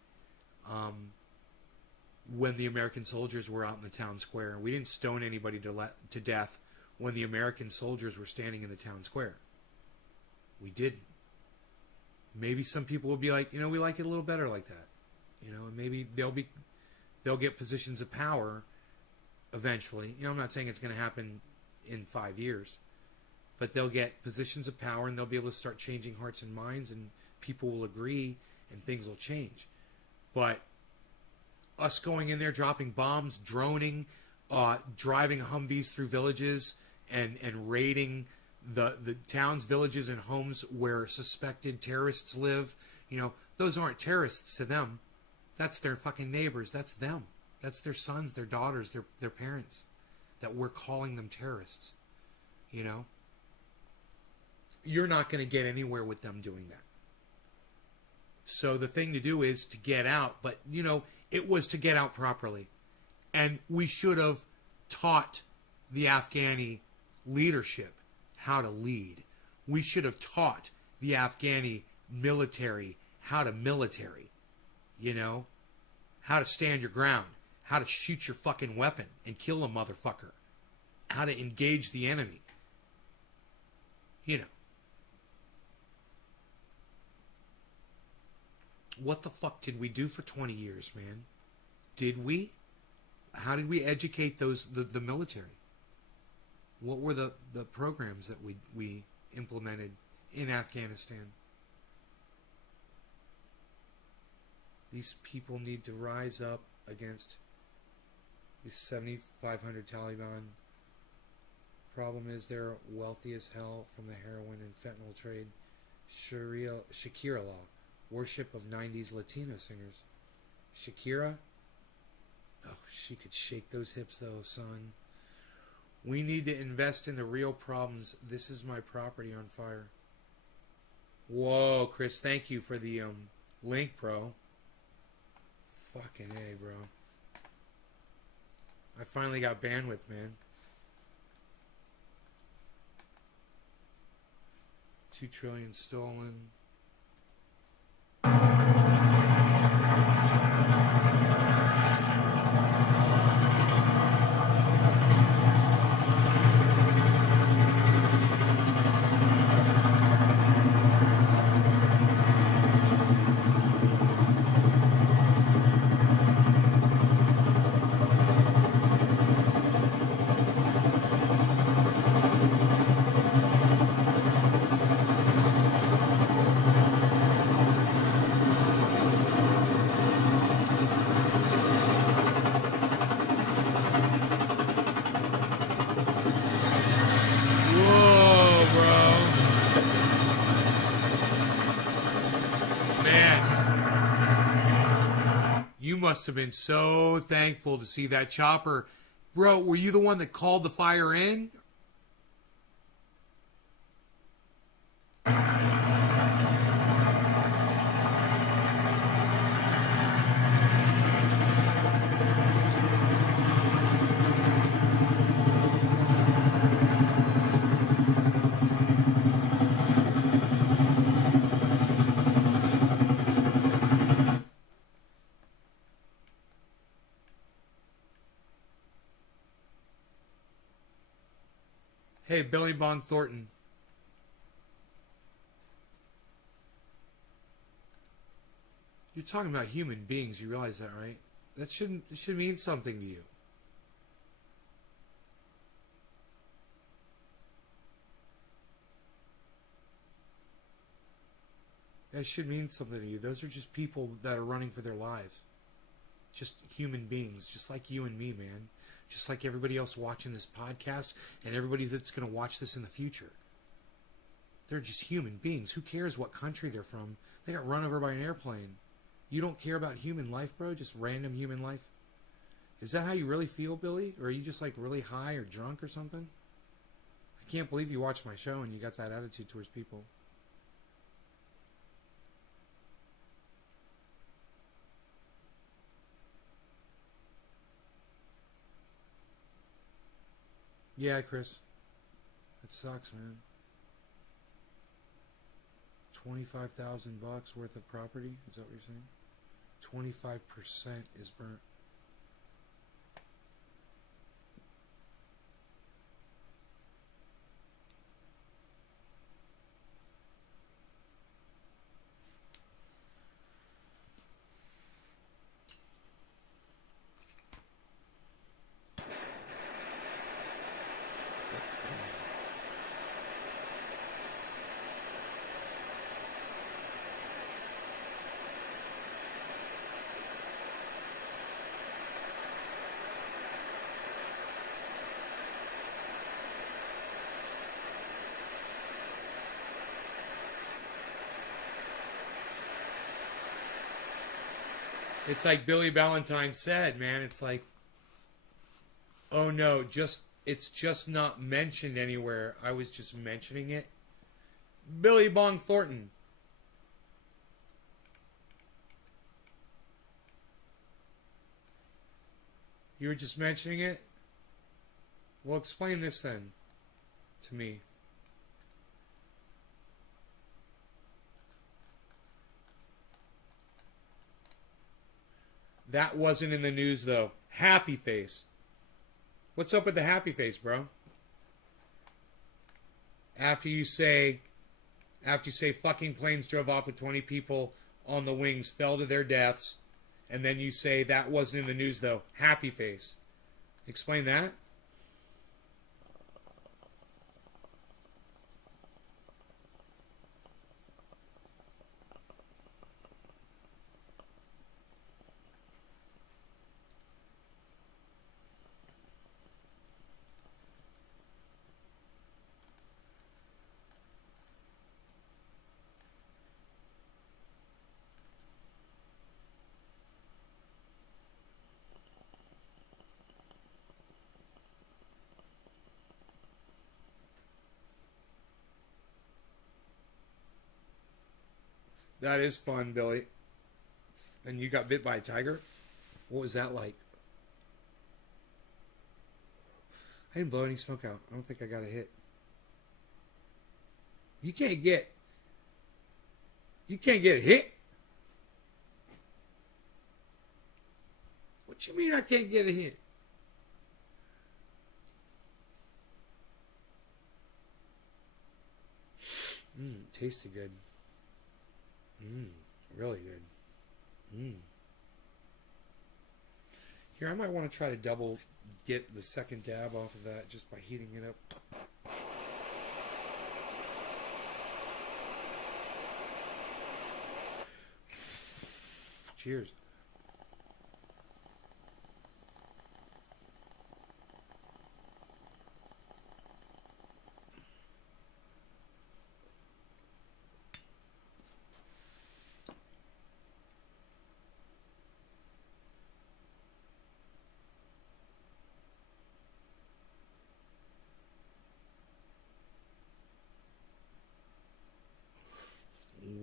when the American soldiers were out in the town square. We didn't stone anybody to death when the American soldiers were standing in the town square. We didn't. Maybe some people will be like, we like it a little better like that. And maybe they'll get positions of power eventually. I'm not saying it's going to happen in 5 years, but they'll get positions of power and they'll be able to start changing hearts and minds, and people will agree and things will change. But us going in there, dropping bombs, droning, driving Humvees through villages and raiding the towns, villages, and homes where suspected terrorists live, those aren't terrorists to them. That's their fucking neighbors. That's them. That's their sons, their daughters, their parents, that we're calling them terrorists. You're not going to get anywhere with them doing that. So the thing to do is to get out. But, it was to get out properly. And we should have taught the Afghani leadership how to lead. We should have taught the Afghani military how to military. How to stand your ground. How to shoot your fucking weapon and kill a motherfucker. How to engage the enemy. What the fuck did we do for 20 years, man? Did we? How did we educate the military? What were the programs that we implemented in Afghanistan? These people need to rise up against the 7,500 Taliban. Problem is they're wealthy as hell from the heroin and fentanyl trade. Shakira law. Worship of 90s Latino singers. Shakira? Oh, she could shake those hips though, son. We need to invest in the real problems. This is my property on fire. Whoa, Chris, thank you for the link, bro. Fucking A, bro. I finally got bandwidth, man. 2 trillion stolen. must have been so thankful to see that chopper. Bro, were you the one that called the fire in? Hey, Billy Bond Thornton. You're talking about human beings. You realize that, right? It should mean something to you. That should mean something to you. Those are just people that are running for their lives. Just human beings, just like you and me, man. Just like everybody else watching this podcast and everybody that's going to watch this in the future. They're just human beings. Who cares what country they're from? They got run over by an airplane. You don't care about human life, bro? Just random human life? Is that how you really feel, Billy? Or are you just like really high or drunk or something? I can't believe you watched my show and you got that attitude towards people. Yeah, Chris. That sucks, man. $25,000 worth of property? Is that what you're saying? 25% is burnt. It's like Billy Valentine said, man. It's like, oh no, it's just not mentioned anywhere. I was just mentioning it. Billy Bong Thornton. You were just mentioning it? Well, explain this then to me. That wasn't in the news, though. Happy face. What's up with the happy face, bro? After you say fucking planes drove off with 20 people on the wings, fell to their deaths, and then you say that wasn't in the news, though. Happy face. Explain that. That is fun, Billy. And you got bit by a tiger? What was that like? I didn't blow any smoke out. I don't think I got a hit. You can't get a hit? What you mean I can't get a hit? Tasted good. Really good. Here, I might want to try to double get the second dab off of that just by heating it up. Cheers.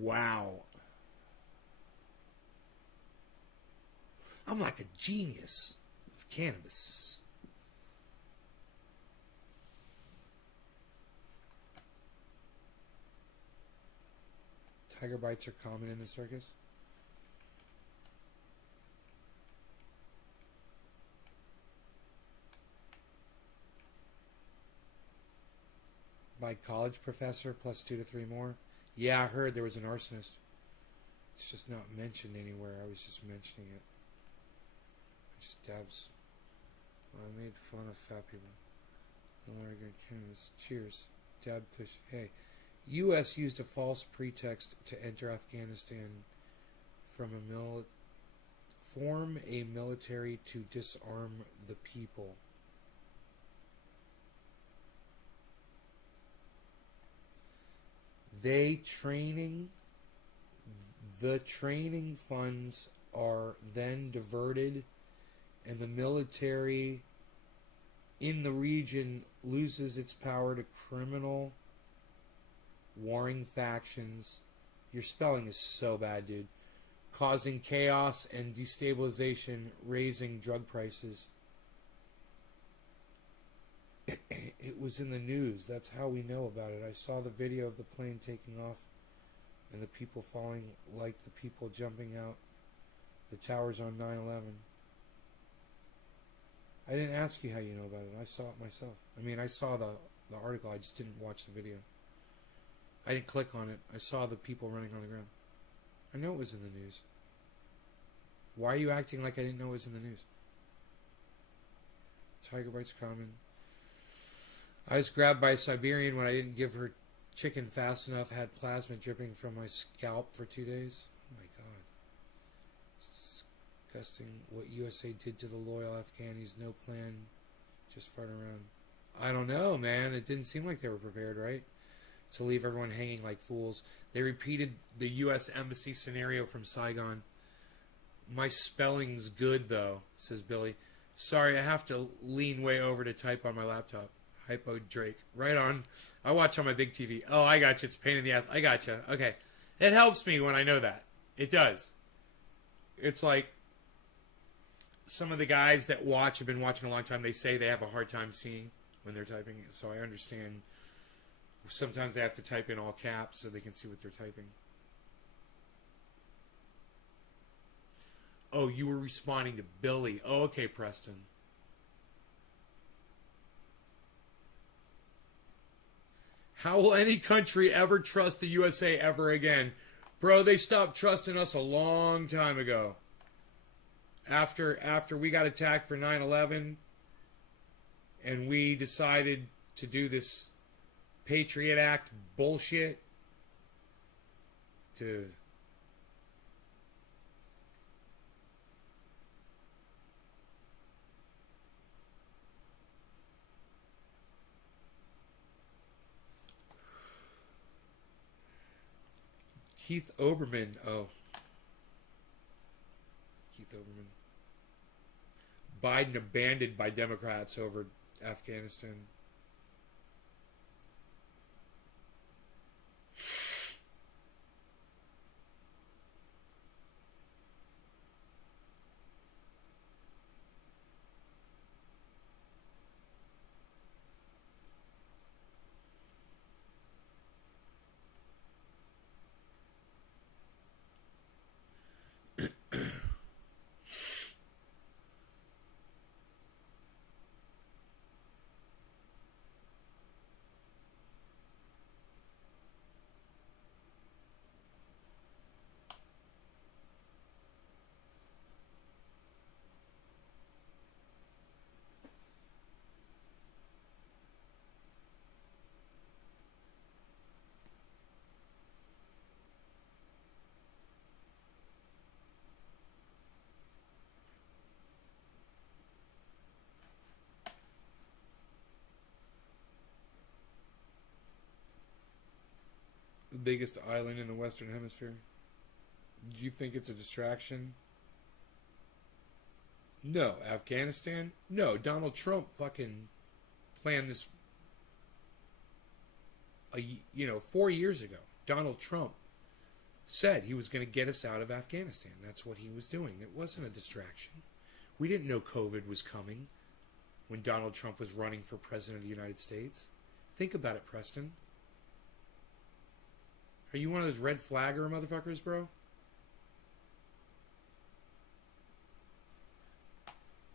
Wow. I'm like a genius of cannabis. Tiger bites are common in the circus. By college professor plus 2 to 3 more. Yeah, I heard there was an arsonist. It's just not mentioned anywhere. I was just mentioning it. Just dabs. I made fun of fat people. Oregon cannabis. Cheers. Dab push. Hey. U.S. used a false pretext to enter Afghanistan form a military to disarm the people. The training funds are then diverted, and the military in the region loses its power to criminal warring factions. Your spelling is so bad, dude. Causing chaos and destabilization, raising drug prices. It was in the news. That's how we know about it. I saw the video of the plane taking off and the people falling like the people jumping out the towers on 9/11. I didn't ask you how you know about it. I saw it myself. I mean, I saw the article. I just didn't watch the video. I didn't click on it. I saw the people running on the ground. I know it was in the news. Why are you acting like I didn't know it was in the news? Tiger bites common. I was grabbed by a Siberian when I didn't give her chicken fast enough. Had plasma dripping from my scalp for 2 days. Oh my God. It's disgusting what USA did to the loyal Afghanis. No plan. Just farting around. I don't know, man. It didn't seem like they were prepared, right? To leave everyone hanging like fools. They repeated the U.S. Embassy scenario from Saigon. My spelling's good, though, says Billy. Sorry, I have to lean way over to type on my laptop. Hypo Drake. Right on. I watch on my big TV. Oh, I got you. It's a pain in the ass. I got you. Okay. It helps me when I know that. It does. It's like some of the guys that watch have been watching a long time. They say they have a hard time seeing when they're typing it. So I understand. Sometimes they have to type in all caps so they can see what they're typing. Oh, you were responding to Billy. Oh, okay, Preston. How will any country ever trust the USA ever again? Bro, they stopped trusting us a long time ago. After we got attacked for 9/11 and we decided to do this Patriot Act bullshit. Dude. Keith Olbermann. Oh. Keith Olbermann. Biden abandoned by Democrats over Afghanistan. The biggest island in the Western Hemisphere. Do you think it's a distraction? No. Afghanistan? No. Donald Trump fucking planned this 4 years ago. Donald Trump said he was going to get us out of Afghanistan. That's what he was doing. It wasn't a distraction. We didn't know COVID was coming when Donald Trump was running for president of the United States. Think about it, Preston. Are you one of those red flagger motherfuckers, bro?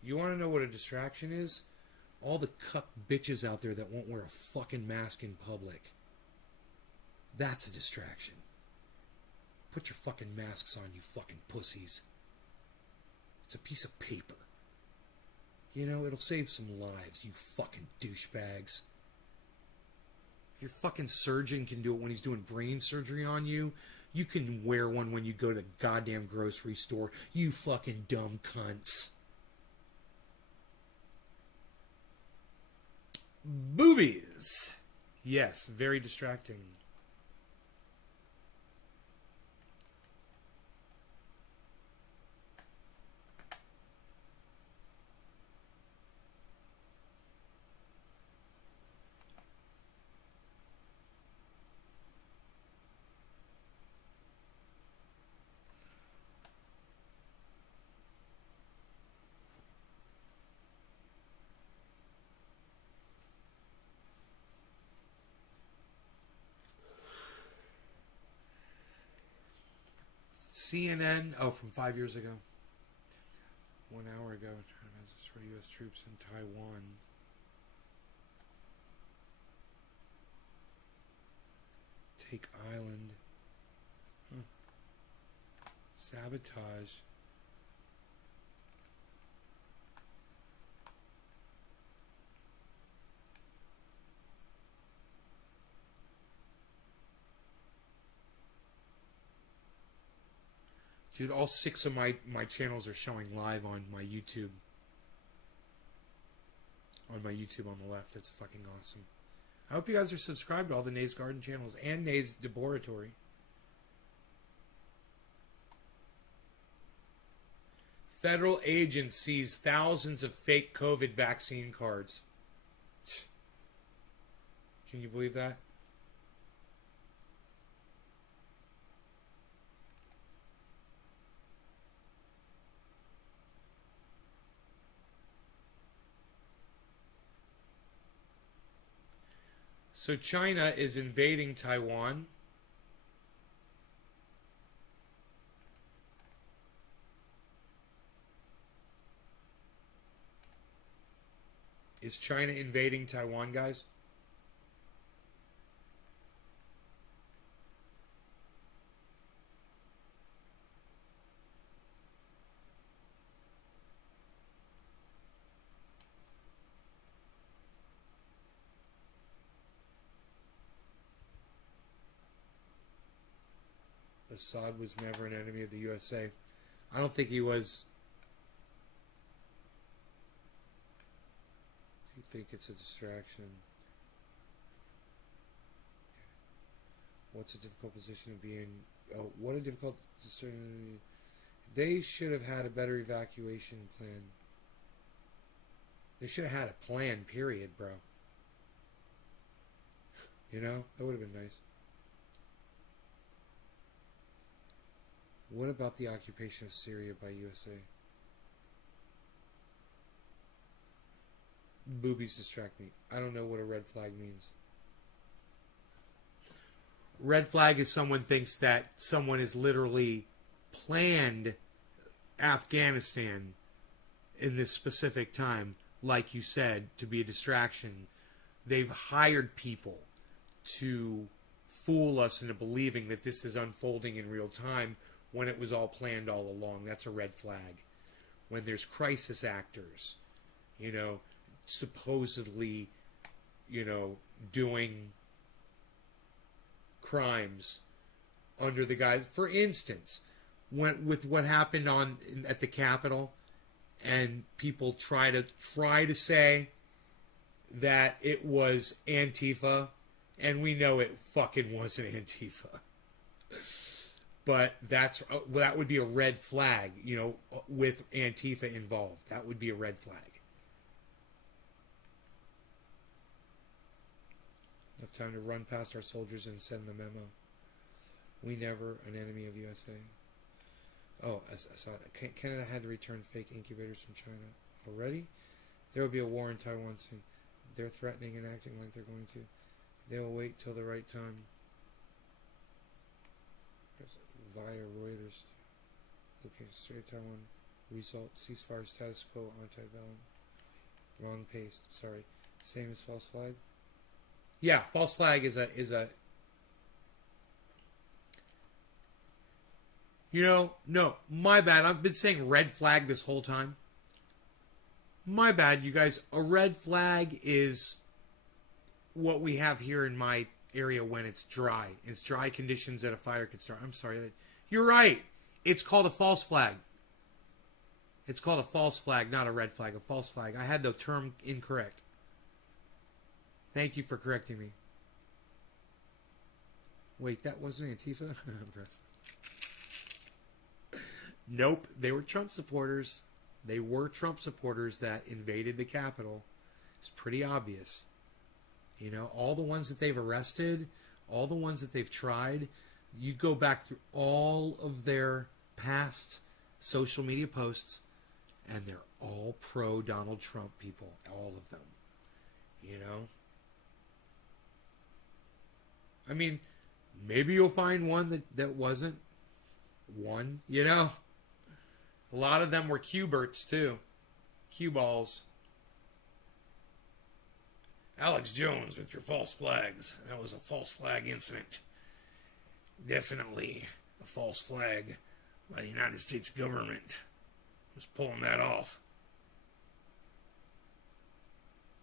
You want to know what a distraction is? All the cuck bitches out there that won't wear a fucking mask in public. That's a distraction. Put your fucking masks on, you fucking pussies. It's a piece of paper. You know, it'll save some lives, you fucking douchebags. If your fucking surgeon can do it when he's doing brain surgery on you, you can wear one when you go to the goddamn grocery store, you fucking dumb cunts. Boobies. Yes, very distracting. CNN, from 5 years ago. 1 hour ago, China destroyed U.S. troops in Taiwan. Take island. Sabotage. Dude, all 6 of my channels are showing live on my YouTube. On my YouTube on the left. That's fucking awesome. I hope you guys are subscribed to all the Nays Garden channels and Nays Laboratory. Federal agent sees thousands of fake COVID vaccine cards. Can you believe that? So China is invading Taiwan. Is China invading Taiwan, guys? Assad was never an enemy of the USA. I don't think he was. Do you think it's a distraction? What's a difficult position to be in? Oh, what a difficult decision. They should have had a better evacuation plan. They should have had a plan, period, bro. You know? That would have been nice. What about the occupation of Syria by USA? Boobies distract me. I don't know what a red flag means. Red flag is someone thinks that someone has literally planned Afghanistan in this specific time, like you said, to be a distraction. They've hired people to fool us into believing that this is unfolding in real time when it was all planned all along. That's a red flag. When there's crisis actors, you know, supposedly, you know, doing crimes under the guise. For instance, with what happened at the Capitol, and people try to say that it was Antifa, and we know it fucking wasn't Antifa. But that would be a red flag, you know, with Antifa involved. That would be a red flag. Enough time to run past our soldiers and send the memo. We never an enemy of USA. Oh, I saw it. Canada had to return fake incubators from China already. There will be a war in Taiwan soon. They're threatening and acting like they're going to. They'll wait till the right time. Via Reuters. Okay, straight Taiwan. Result: ceasefire status quo. Antebellum. Wrong paste. Sorry. Same as false flag. Yeah, false flag is a. No, my bad. I've been saying red flag this whole time. My bad, you guys. A red flag is what we have here in my area when it's dry. It's dry conditions that a fire could start. I'm sorry. You're right. It's called a false flag. It's called a false flag, not a red flag. A false flag. I had the term incorrect. Thank you for correcting me. Wait, that wasn't Antifa? I'm impressed. Nope, they were Trump supporters. They were Trump supporters that invaded the Capitol. It's pretty obvious. You know, all the ones that they've arrested, all the ones that they've tried, you go back through all of their past social media posts, and they're all pro Donald Trump people. All of them. You know? I mean, maybe you'll find one that wasn't one, you know? A lot of them were Q-berts, too. Q-balls. Alex Jones with your false flags. That was a false flag incident. Definitely a false flag by the United States government. Was pulling that off.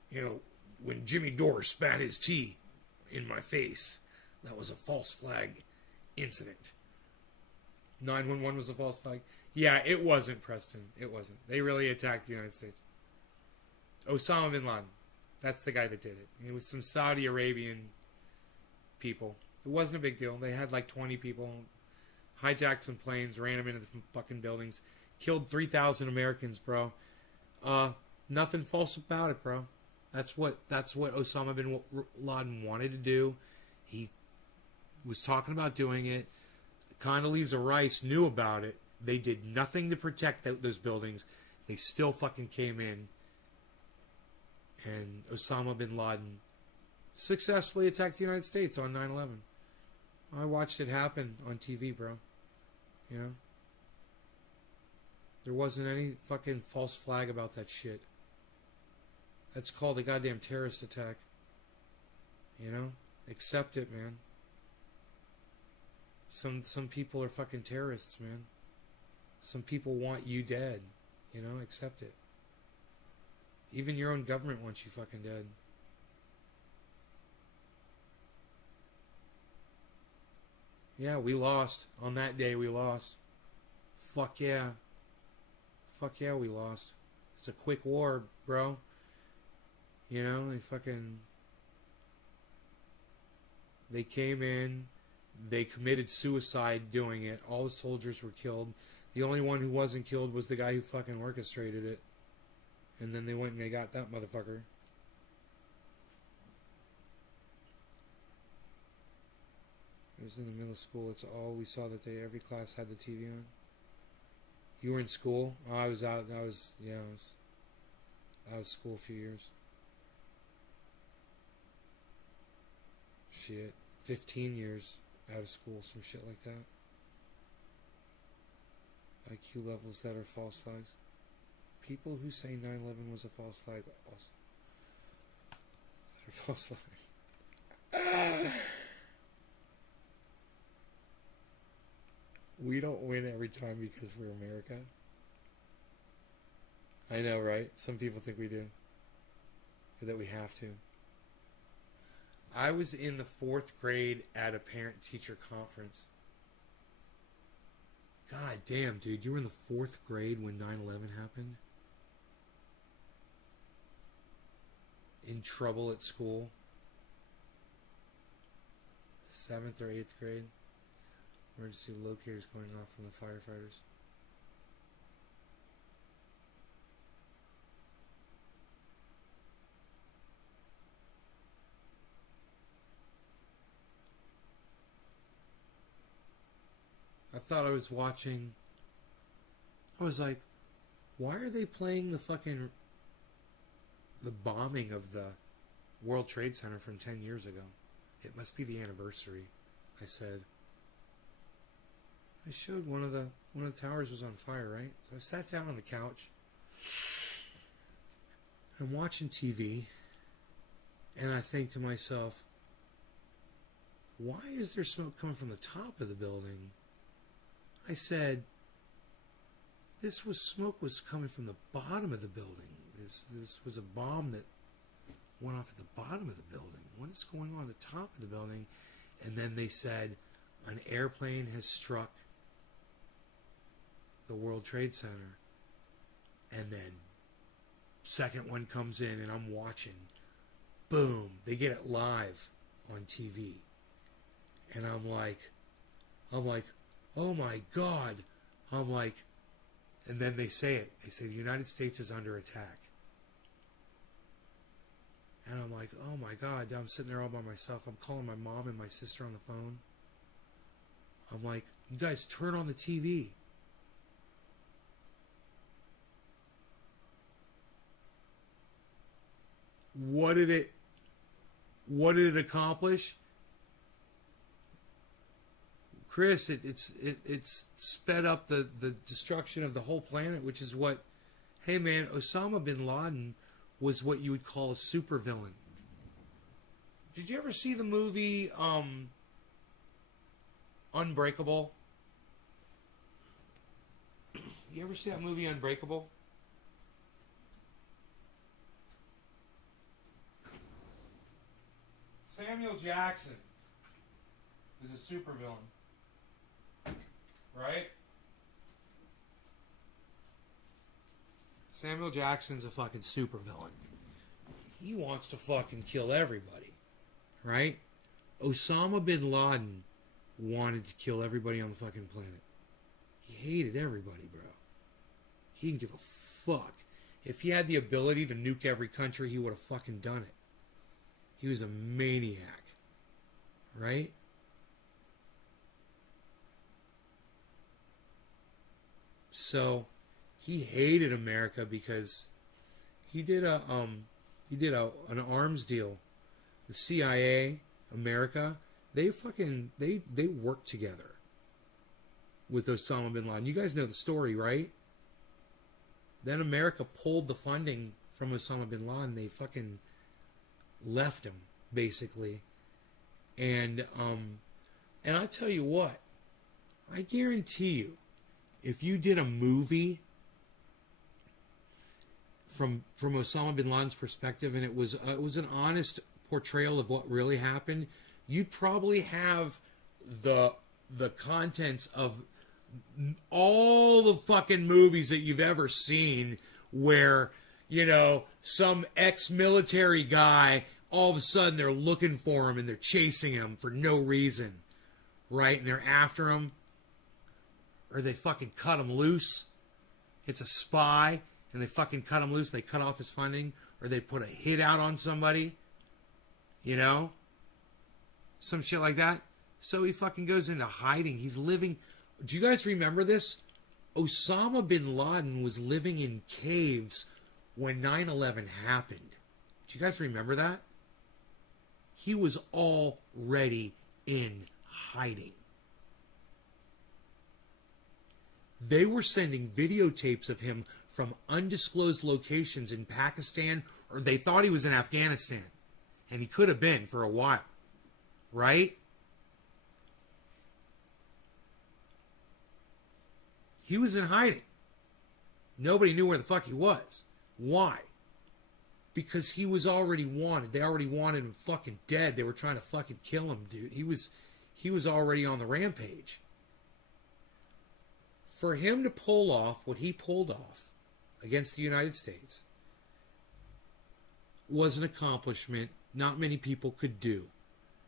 You know, when Jimmy Dore spat his tea in my face, that was a false flag incident. 911 was a false flag. Yeah, it wasn't, Preston. It wasn't. They really attacked the United States. Osama bin Laden. That's the guy that did it. It was some Saudi Arabian people. It wasn't a big deal. They had like 20 people. Hijacked some planes, ran them into the fucking buildings. Killed 3,000 Americans, bro. Nothing false about it, bro. That's what Osama bin Laden wanted to do. He was talking about doing it. Condoleezza Rice knew about it. They did nothing to protect those buildings. They still fucking came in. And Osama bin Laden successfully attacked the United States on 9/11. I watched it happen on TV, bro. You know? There wasn't any fucking false flag about that shit. That's called a goddamn terrorist attack. You know? Accept it, man. Some people are fucking terrorists, man. Some people want you dead. You know? Accept it. Even your own government wants you fucking dead. Yeah, we lost. On that day, we lost. Fuck yeah. Fuck yeah, we lost. It's a quick war, bro. You know, they came in, they committed suicide doing it. All the soldiers were killed. The only one who wasn't killed was the guy who fucking orchestrated it. And then they went and they got that motherfucker. It was in the middle of school. It's all we saw that day. Every class had the TV on. You were in school? Oh, I was out. I was out of school a few years. Shit. 15 years out of school. Some shit like that. IQ levels that are false flags. People who say 9/11 was a false flag also. That are false flags. We don't win every time because we're America. I know, right? Some people think we do. Or that we have to. I was in the 4th grade at a parent-teacher conference. God damn, dude. You were in the 4th grade when 9/11 happened? In trouble at school? 7th or 8th grade? Emergency locators going off from the firefighters. I thought I was watching. I was like, why are they playing the bombing of the World Trade Center from 10 years ago? It must be the anniversary, I said. I showed one of the towers was on fire, right? So I sat down on the couch. I'm watching TV, and I think to myself, why is there smoke coming from the top of the building? I said, smoke was coming from the bottom of the building. This was a bomb that went off at the bottom of the building. What is going on at the top of the building? And then they said, an airplane has struck the World Trade Center. And then second one comes in and I'm watching. Boom. They get it live on TV. And I'm like, oh my God. I'm like, and then they say it. They say the United States is under attack. And I'm like, oh my God. I'm sitting there all by myself. I'm calling my mom and my sister on the phone. I'm like, you guys turn on the TV. What did it accomplish? Chris, it's sped up the destruction of the whole planet, which is what, hey man, Osama bin Laden was what you would call a supervillain. Did you ever see the movie Unbreakable? You ever see that movie Unbreakable? Samuel Jackson is a supervillain. Right? Samuel Jackson's a fucking supervillain. He wants to fucking kill everybody. Right? Osama bin Laden wanted to kill everybody on the fucking planet. He hated everybody, bro. He didn't give a fuck. If he had the ability to nuke every country, he would have fucking done it. He was a maniac. Right? So he hated America because he did an arms deal. The CIA, America, they worked together with Osama bin Laden. You guys know the story, right? Then America pulled the funding from Osama bin Laden. They fucking left him, basically. And I tell you what, I guarantee you, if you did a movie from Osama bin Laden's perspective, and it was an honest portrayal of what really happened, you'd probably have the contents of all the fucking movies that you've ever seen where, you know, some ex-military guy, all of a sudden they're looking for him and they're chasing him for no reason, right? And they're after him. Or they fucking cut him loose. It's a spy, and they fucking cut him loose. They cut off his funding, or they put a hit out on somebody. You know? Some shit like that. So he fucking goes into hiding. He's living... Do you guys remember this? Osama bin Laden was living in caves when 9/11 happened. Do you guys remember that? He was already in hiding. They were sending videotapes of him from undisclosed locations in Pakistan, or they thought he was in Afghanistan. And he could have been for a while. Right? He was in hiding. Nobody knew where the fuck he was. Why? Because he was already wanted. They already wanted him fucking dead. They were trying to fucking kill him, dude. He was already on the rampage. For him to pull off what he pulled off against the United States was an accomplishment not many people could do.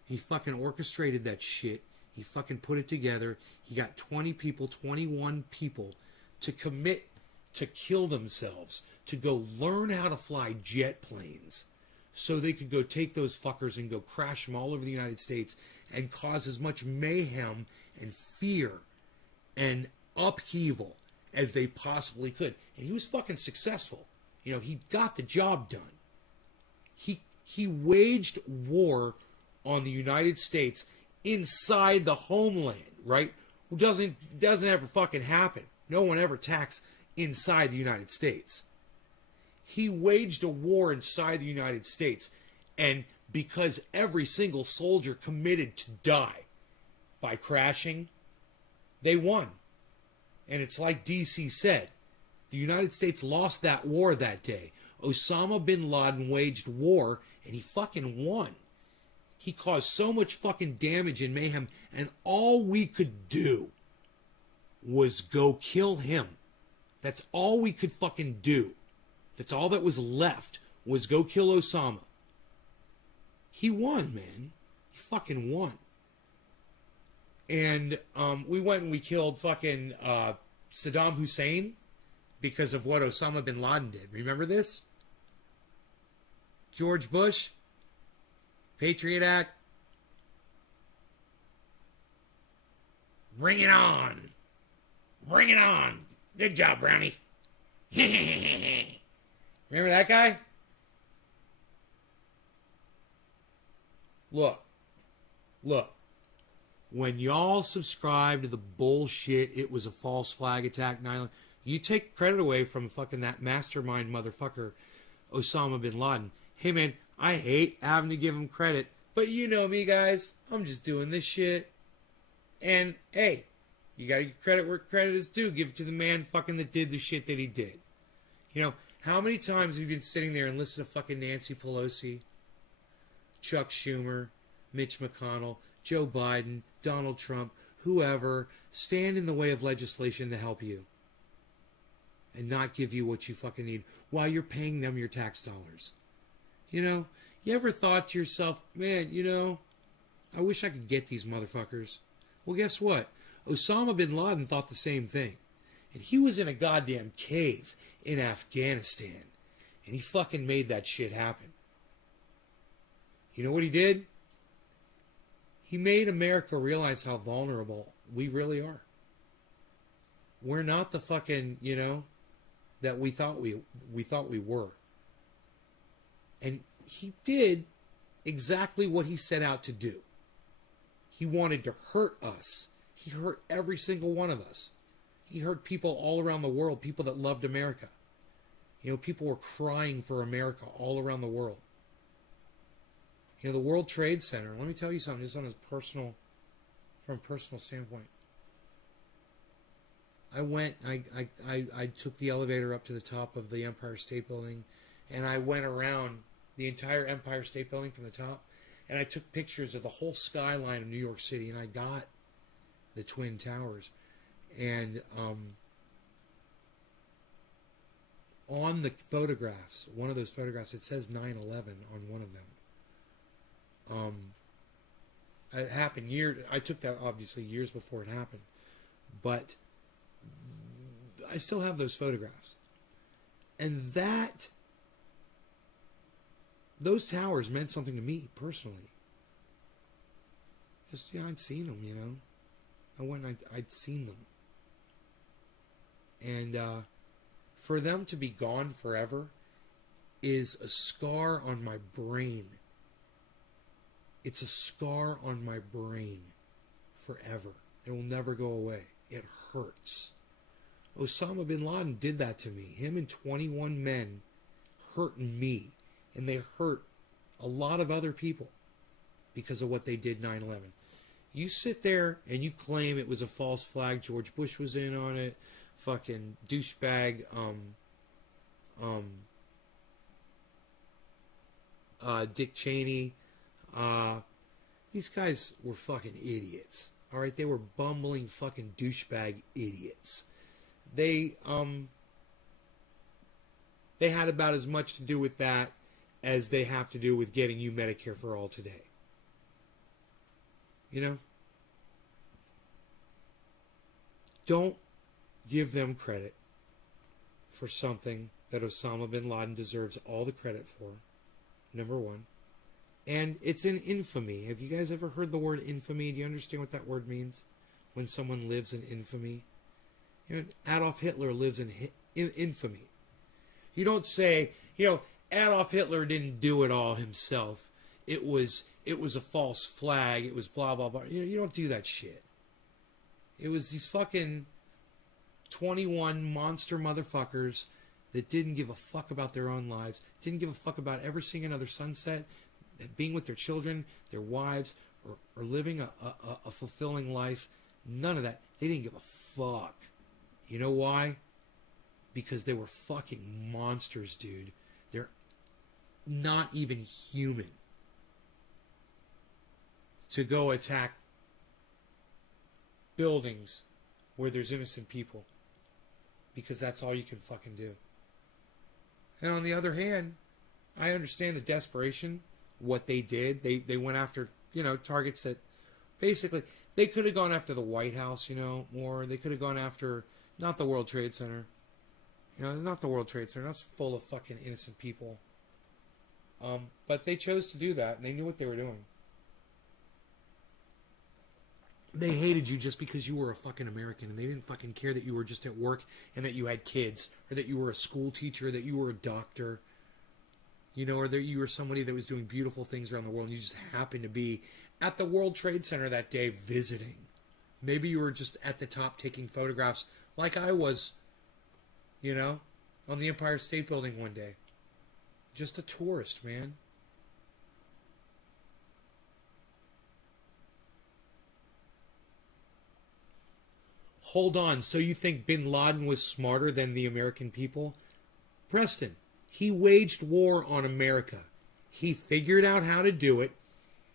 He fucking orchestrated that shit. He fucking put it together. He got 21 people to commit to kill themselves, to go learn how to fly jet planes so they could go take those fuckers and go crash them all over the United States and cause as much mayhem and fear and upheaval as they possibly could. And he was fucking successful. You know, he got the job done. He waged war on the United States inside the homeland, right? Doesn't ever fucking happen. No one ever attacks inside the United States. He waged a war inside the United States, and because every single soldier committed to die by crashing, they won. And it's like DC said, the United States lost that war that day. Osama bin Laden waged war, and he fucking won. He caused so much fucking damage and mayhem, and all we could do was go kill him. That's all we could fucking do. That's all that was left, was go kill Osama. He won, man. He fucking won. And we went and we killed fucking Saddam Hussein because of what Osama bin Laden did. Remember this? George Bush, Patriot Act. Bring it on. Bring it on. Good job, Brownie. Remember that guy? Look. When y'all subscribe to the bullshit, it was a false flag attack, 9/11, you take credit away from fucking that mastermind motherfucker, Osama bin Laden. Hey, man, I hate having to give him credit, but you know me, guys. I'm just doing this shit. And, hey, you gotta give credit where credit is due. Give it to the man fucking that did the shit that he did. You know, how many times have you been sitting there and listened to fucking Nancy Pelosi, Chuck Schumer, Mitch McConnell, Joe Biden, Donald Trump, whoever, stand in the way of legislation to help you and not give you what you fucking need while you're paying them your tax dollars? You know, you ever thought to yourself, man, you know, I wish I could get these motherfuckers. Well, guess what? Osama bin Laden thought the same thing. And he was in a goddamn cave in Afghanistan. And he fucking made that shit happen. You know what he did? He made America realize how vulnerable we really are. We're not the fucking, you know, that we thought we were. And he did exactly what he set out to do. He wanted to hurt us. He hurt every single one of us. He hurt people all around the world, people that loved America. You know, people were crying for America all around the world. You know, the World Trade Center, let me tell you something, just on his personal, from a personal standpoint. I took the elevator up to the top of the Empire State Building, and I went around the entire Empire State Building from the top, and I took pictures of the whole skyline of New York City, and I got the Twin Towers. And on the photographs, one of those photographs, it says 9/11 on one of them. It happened I took that obviously years before it happened, but I still have those photographs. And those towers meant something to me personally. Just, yeah, I'd seen them, you know. I went and I'd seen them. And for them to be gone forever is a scar on my brain. It's a scar on my brain forever. It will never go away. It hurts. Osama bin Laden did that to me. Him and 21 men hurt me. And they hurt a lot of other people because of what they did 9/11. You sit there and you claim it was a false flag. George Bush was in on it. Fucking douchebag. Dick Cheney. These guys were fucking idiots. All right, they were bumbling fucking douchebag idiots. They had about as much to do with that as they have to do with getting you Medicare for all today. You know? Don't give them credit for something that Osama bin Laden deserves all the credit for. Number one. And it's an infamy. Have you guys ever heard the word infamy? Do you understand what that word means? when someone lives in infamy. You know, Adolf Hitler lives in infamy. You don't say, you know, Adolf Hitler didn't do it all himself. It was a false flag. It was blah blah blah. You don't do that shit. It was these fucking 21 monster motherfuckers that didn't give a fuck about their own lives, didn't give a fuck about ever seeing another sunset, being with their children, their wives, or living a fulfilling life. None of that. They didn't give a fuck. You know why? Because they were fucking monsters, dude. They're not even human to go attack buildings where there's innocent people, because that's all you can fucking do. And on the other hand, I understand the desperation, what they did. They went after, you know, targets that basically, they could have gone after the White House, you know, or they could have gone after, not the World Trade Center. You know, not the World Trade Center. That's full of fucking innocent people. But they chose to do that, and they knew what they were doing. They hated you just because you were a fucking American, and they didn't fucking care that you were just at work and that you had kids, or that you were a school teacher, that you were a doctor, you know, or that you were somebody that was doing beautiful things around the world, and you just happened to be at the World Trade Center that day visiting. Maybe you were just at the top taking photographs like I was, you know, on the Empire State Building one day. Just a tourist, man. Hold on, so you think Bin Laden was smarter than the American people? Preston, he waged war on America. He figured out how to do it.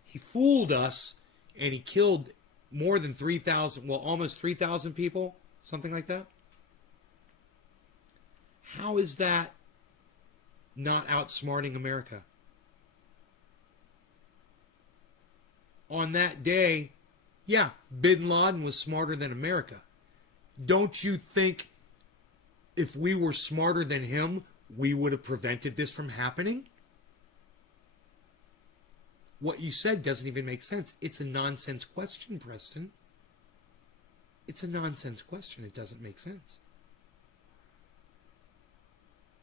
He fooled us, and he killed more than 3,000, well, almost 3,000 people, something like that. How is that not outsmarting America? On that day, yeah, Bin Laden was smarter than America. Don't you think if we were smarter than him, we would have prevented this from happening? What you said doesn't even make sense. It's a nonsense question, Preston. It's a nonsense question. It doesn't make sense.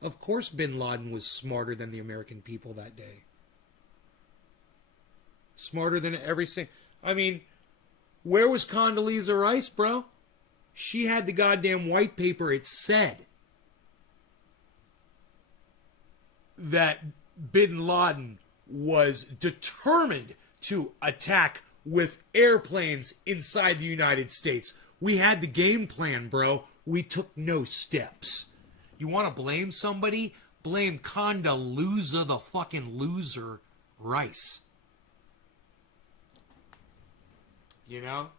Of course Bin Laden was smarter than the American people that day. Smarter than every single... I mean, where was Condoleezza Rice, bro? She had the goddamn white paper. It said that Bin Laden was determined to attack with airplanes inside the United States. We had the game plan, bro. We took no steps. You want to blame somebody? Blame Condoleezza, the fucking loser, Rice. You know?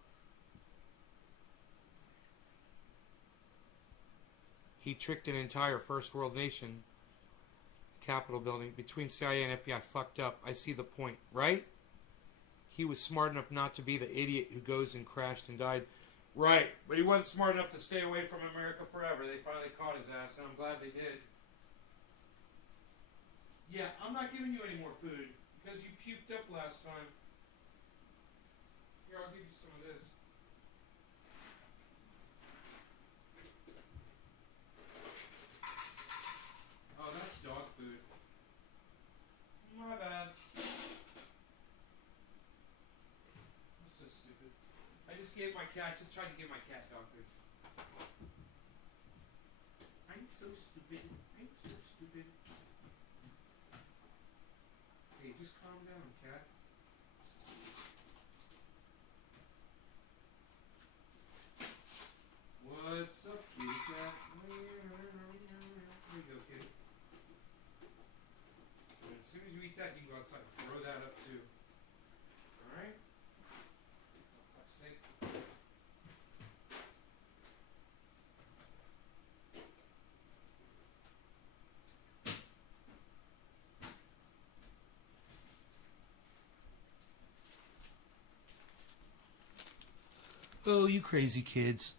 He tricked an entire first world nation. Capitol building between CIA and FBI fucked up. I see the point, right? He was smart enough not to be the idiot who goes and crashed and died. Right, but he wasn't smart enough to stay away from America forever. They finally caught his ass, and I'm glad they did. Yeah, I'm not giving you any more food because you puked up last time. Here, I'll give you some of this. Oh, that's dog food. My bad. I'm so stupid. I just tried to give my cat dog food. I'm so stupid. Hey, just calm down, cat. What's up, kitty cat? There you go, kitty. And as soon as you eat that, you can go outside and throw that up too. Alright? Snake. Oh, you crazy kids.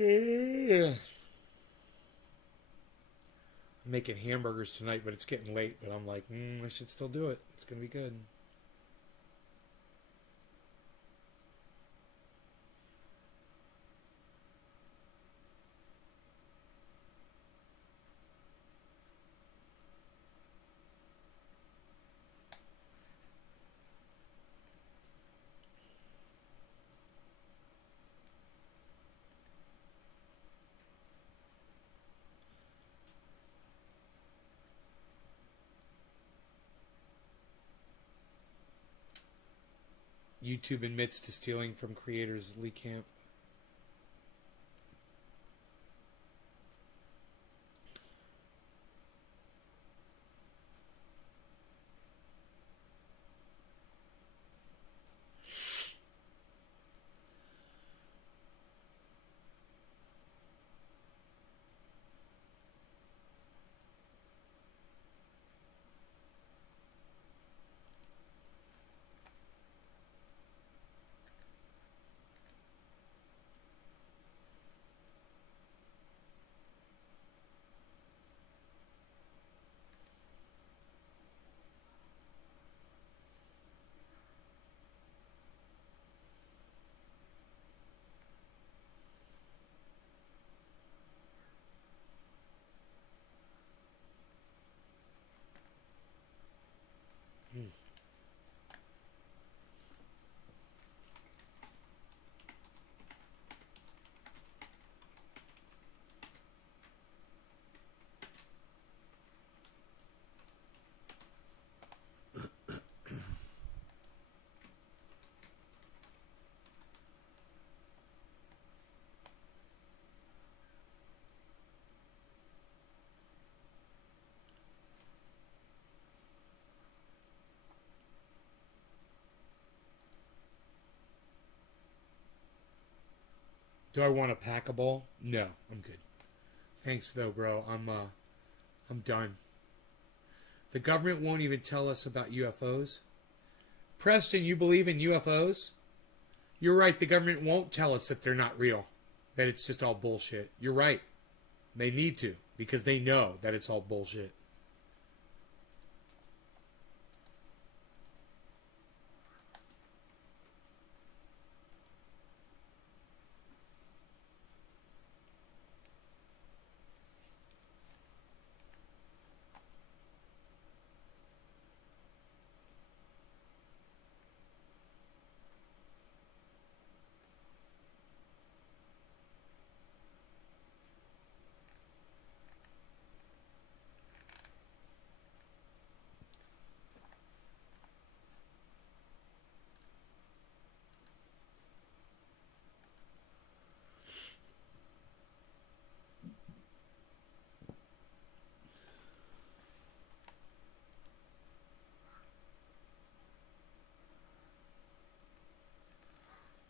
I'm making hamburgers tonight, but it's getting late. But I'm like, I should still do it. It's gonna be good. YouTube admits to stealing from creators Lee Camp. Do I want a packable? No, I'm good. Thanks though, bro. I'm done. The government won't even tell us about UFOs. Preston, you believe in UFOs? You're right. The government won't tell us that they're not real. That it's just all bullshit. You're right. They need to because they know that it's all bullshit.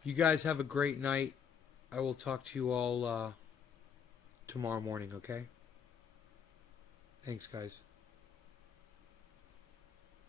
You guys have a great night. I will talk to you all tomorrow morning, okay? Thanks, guys.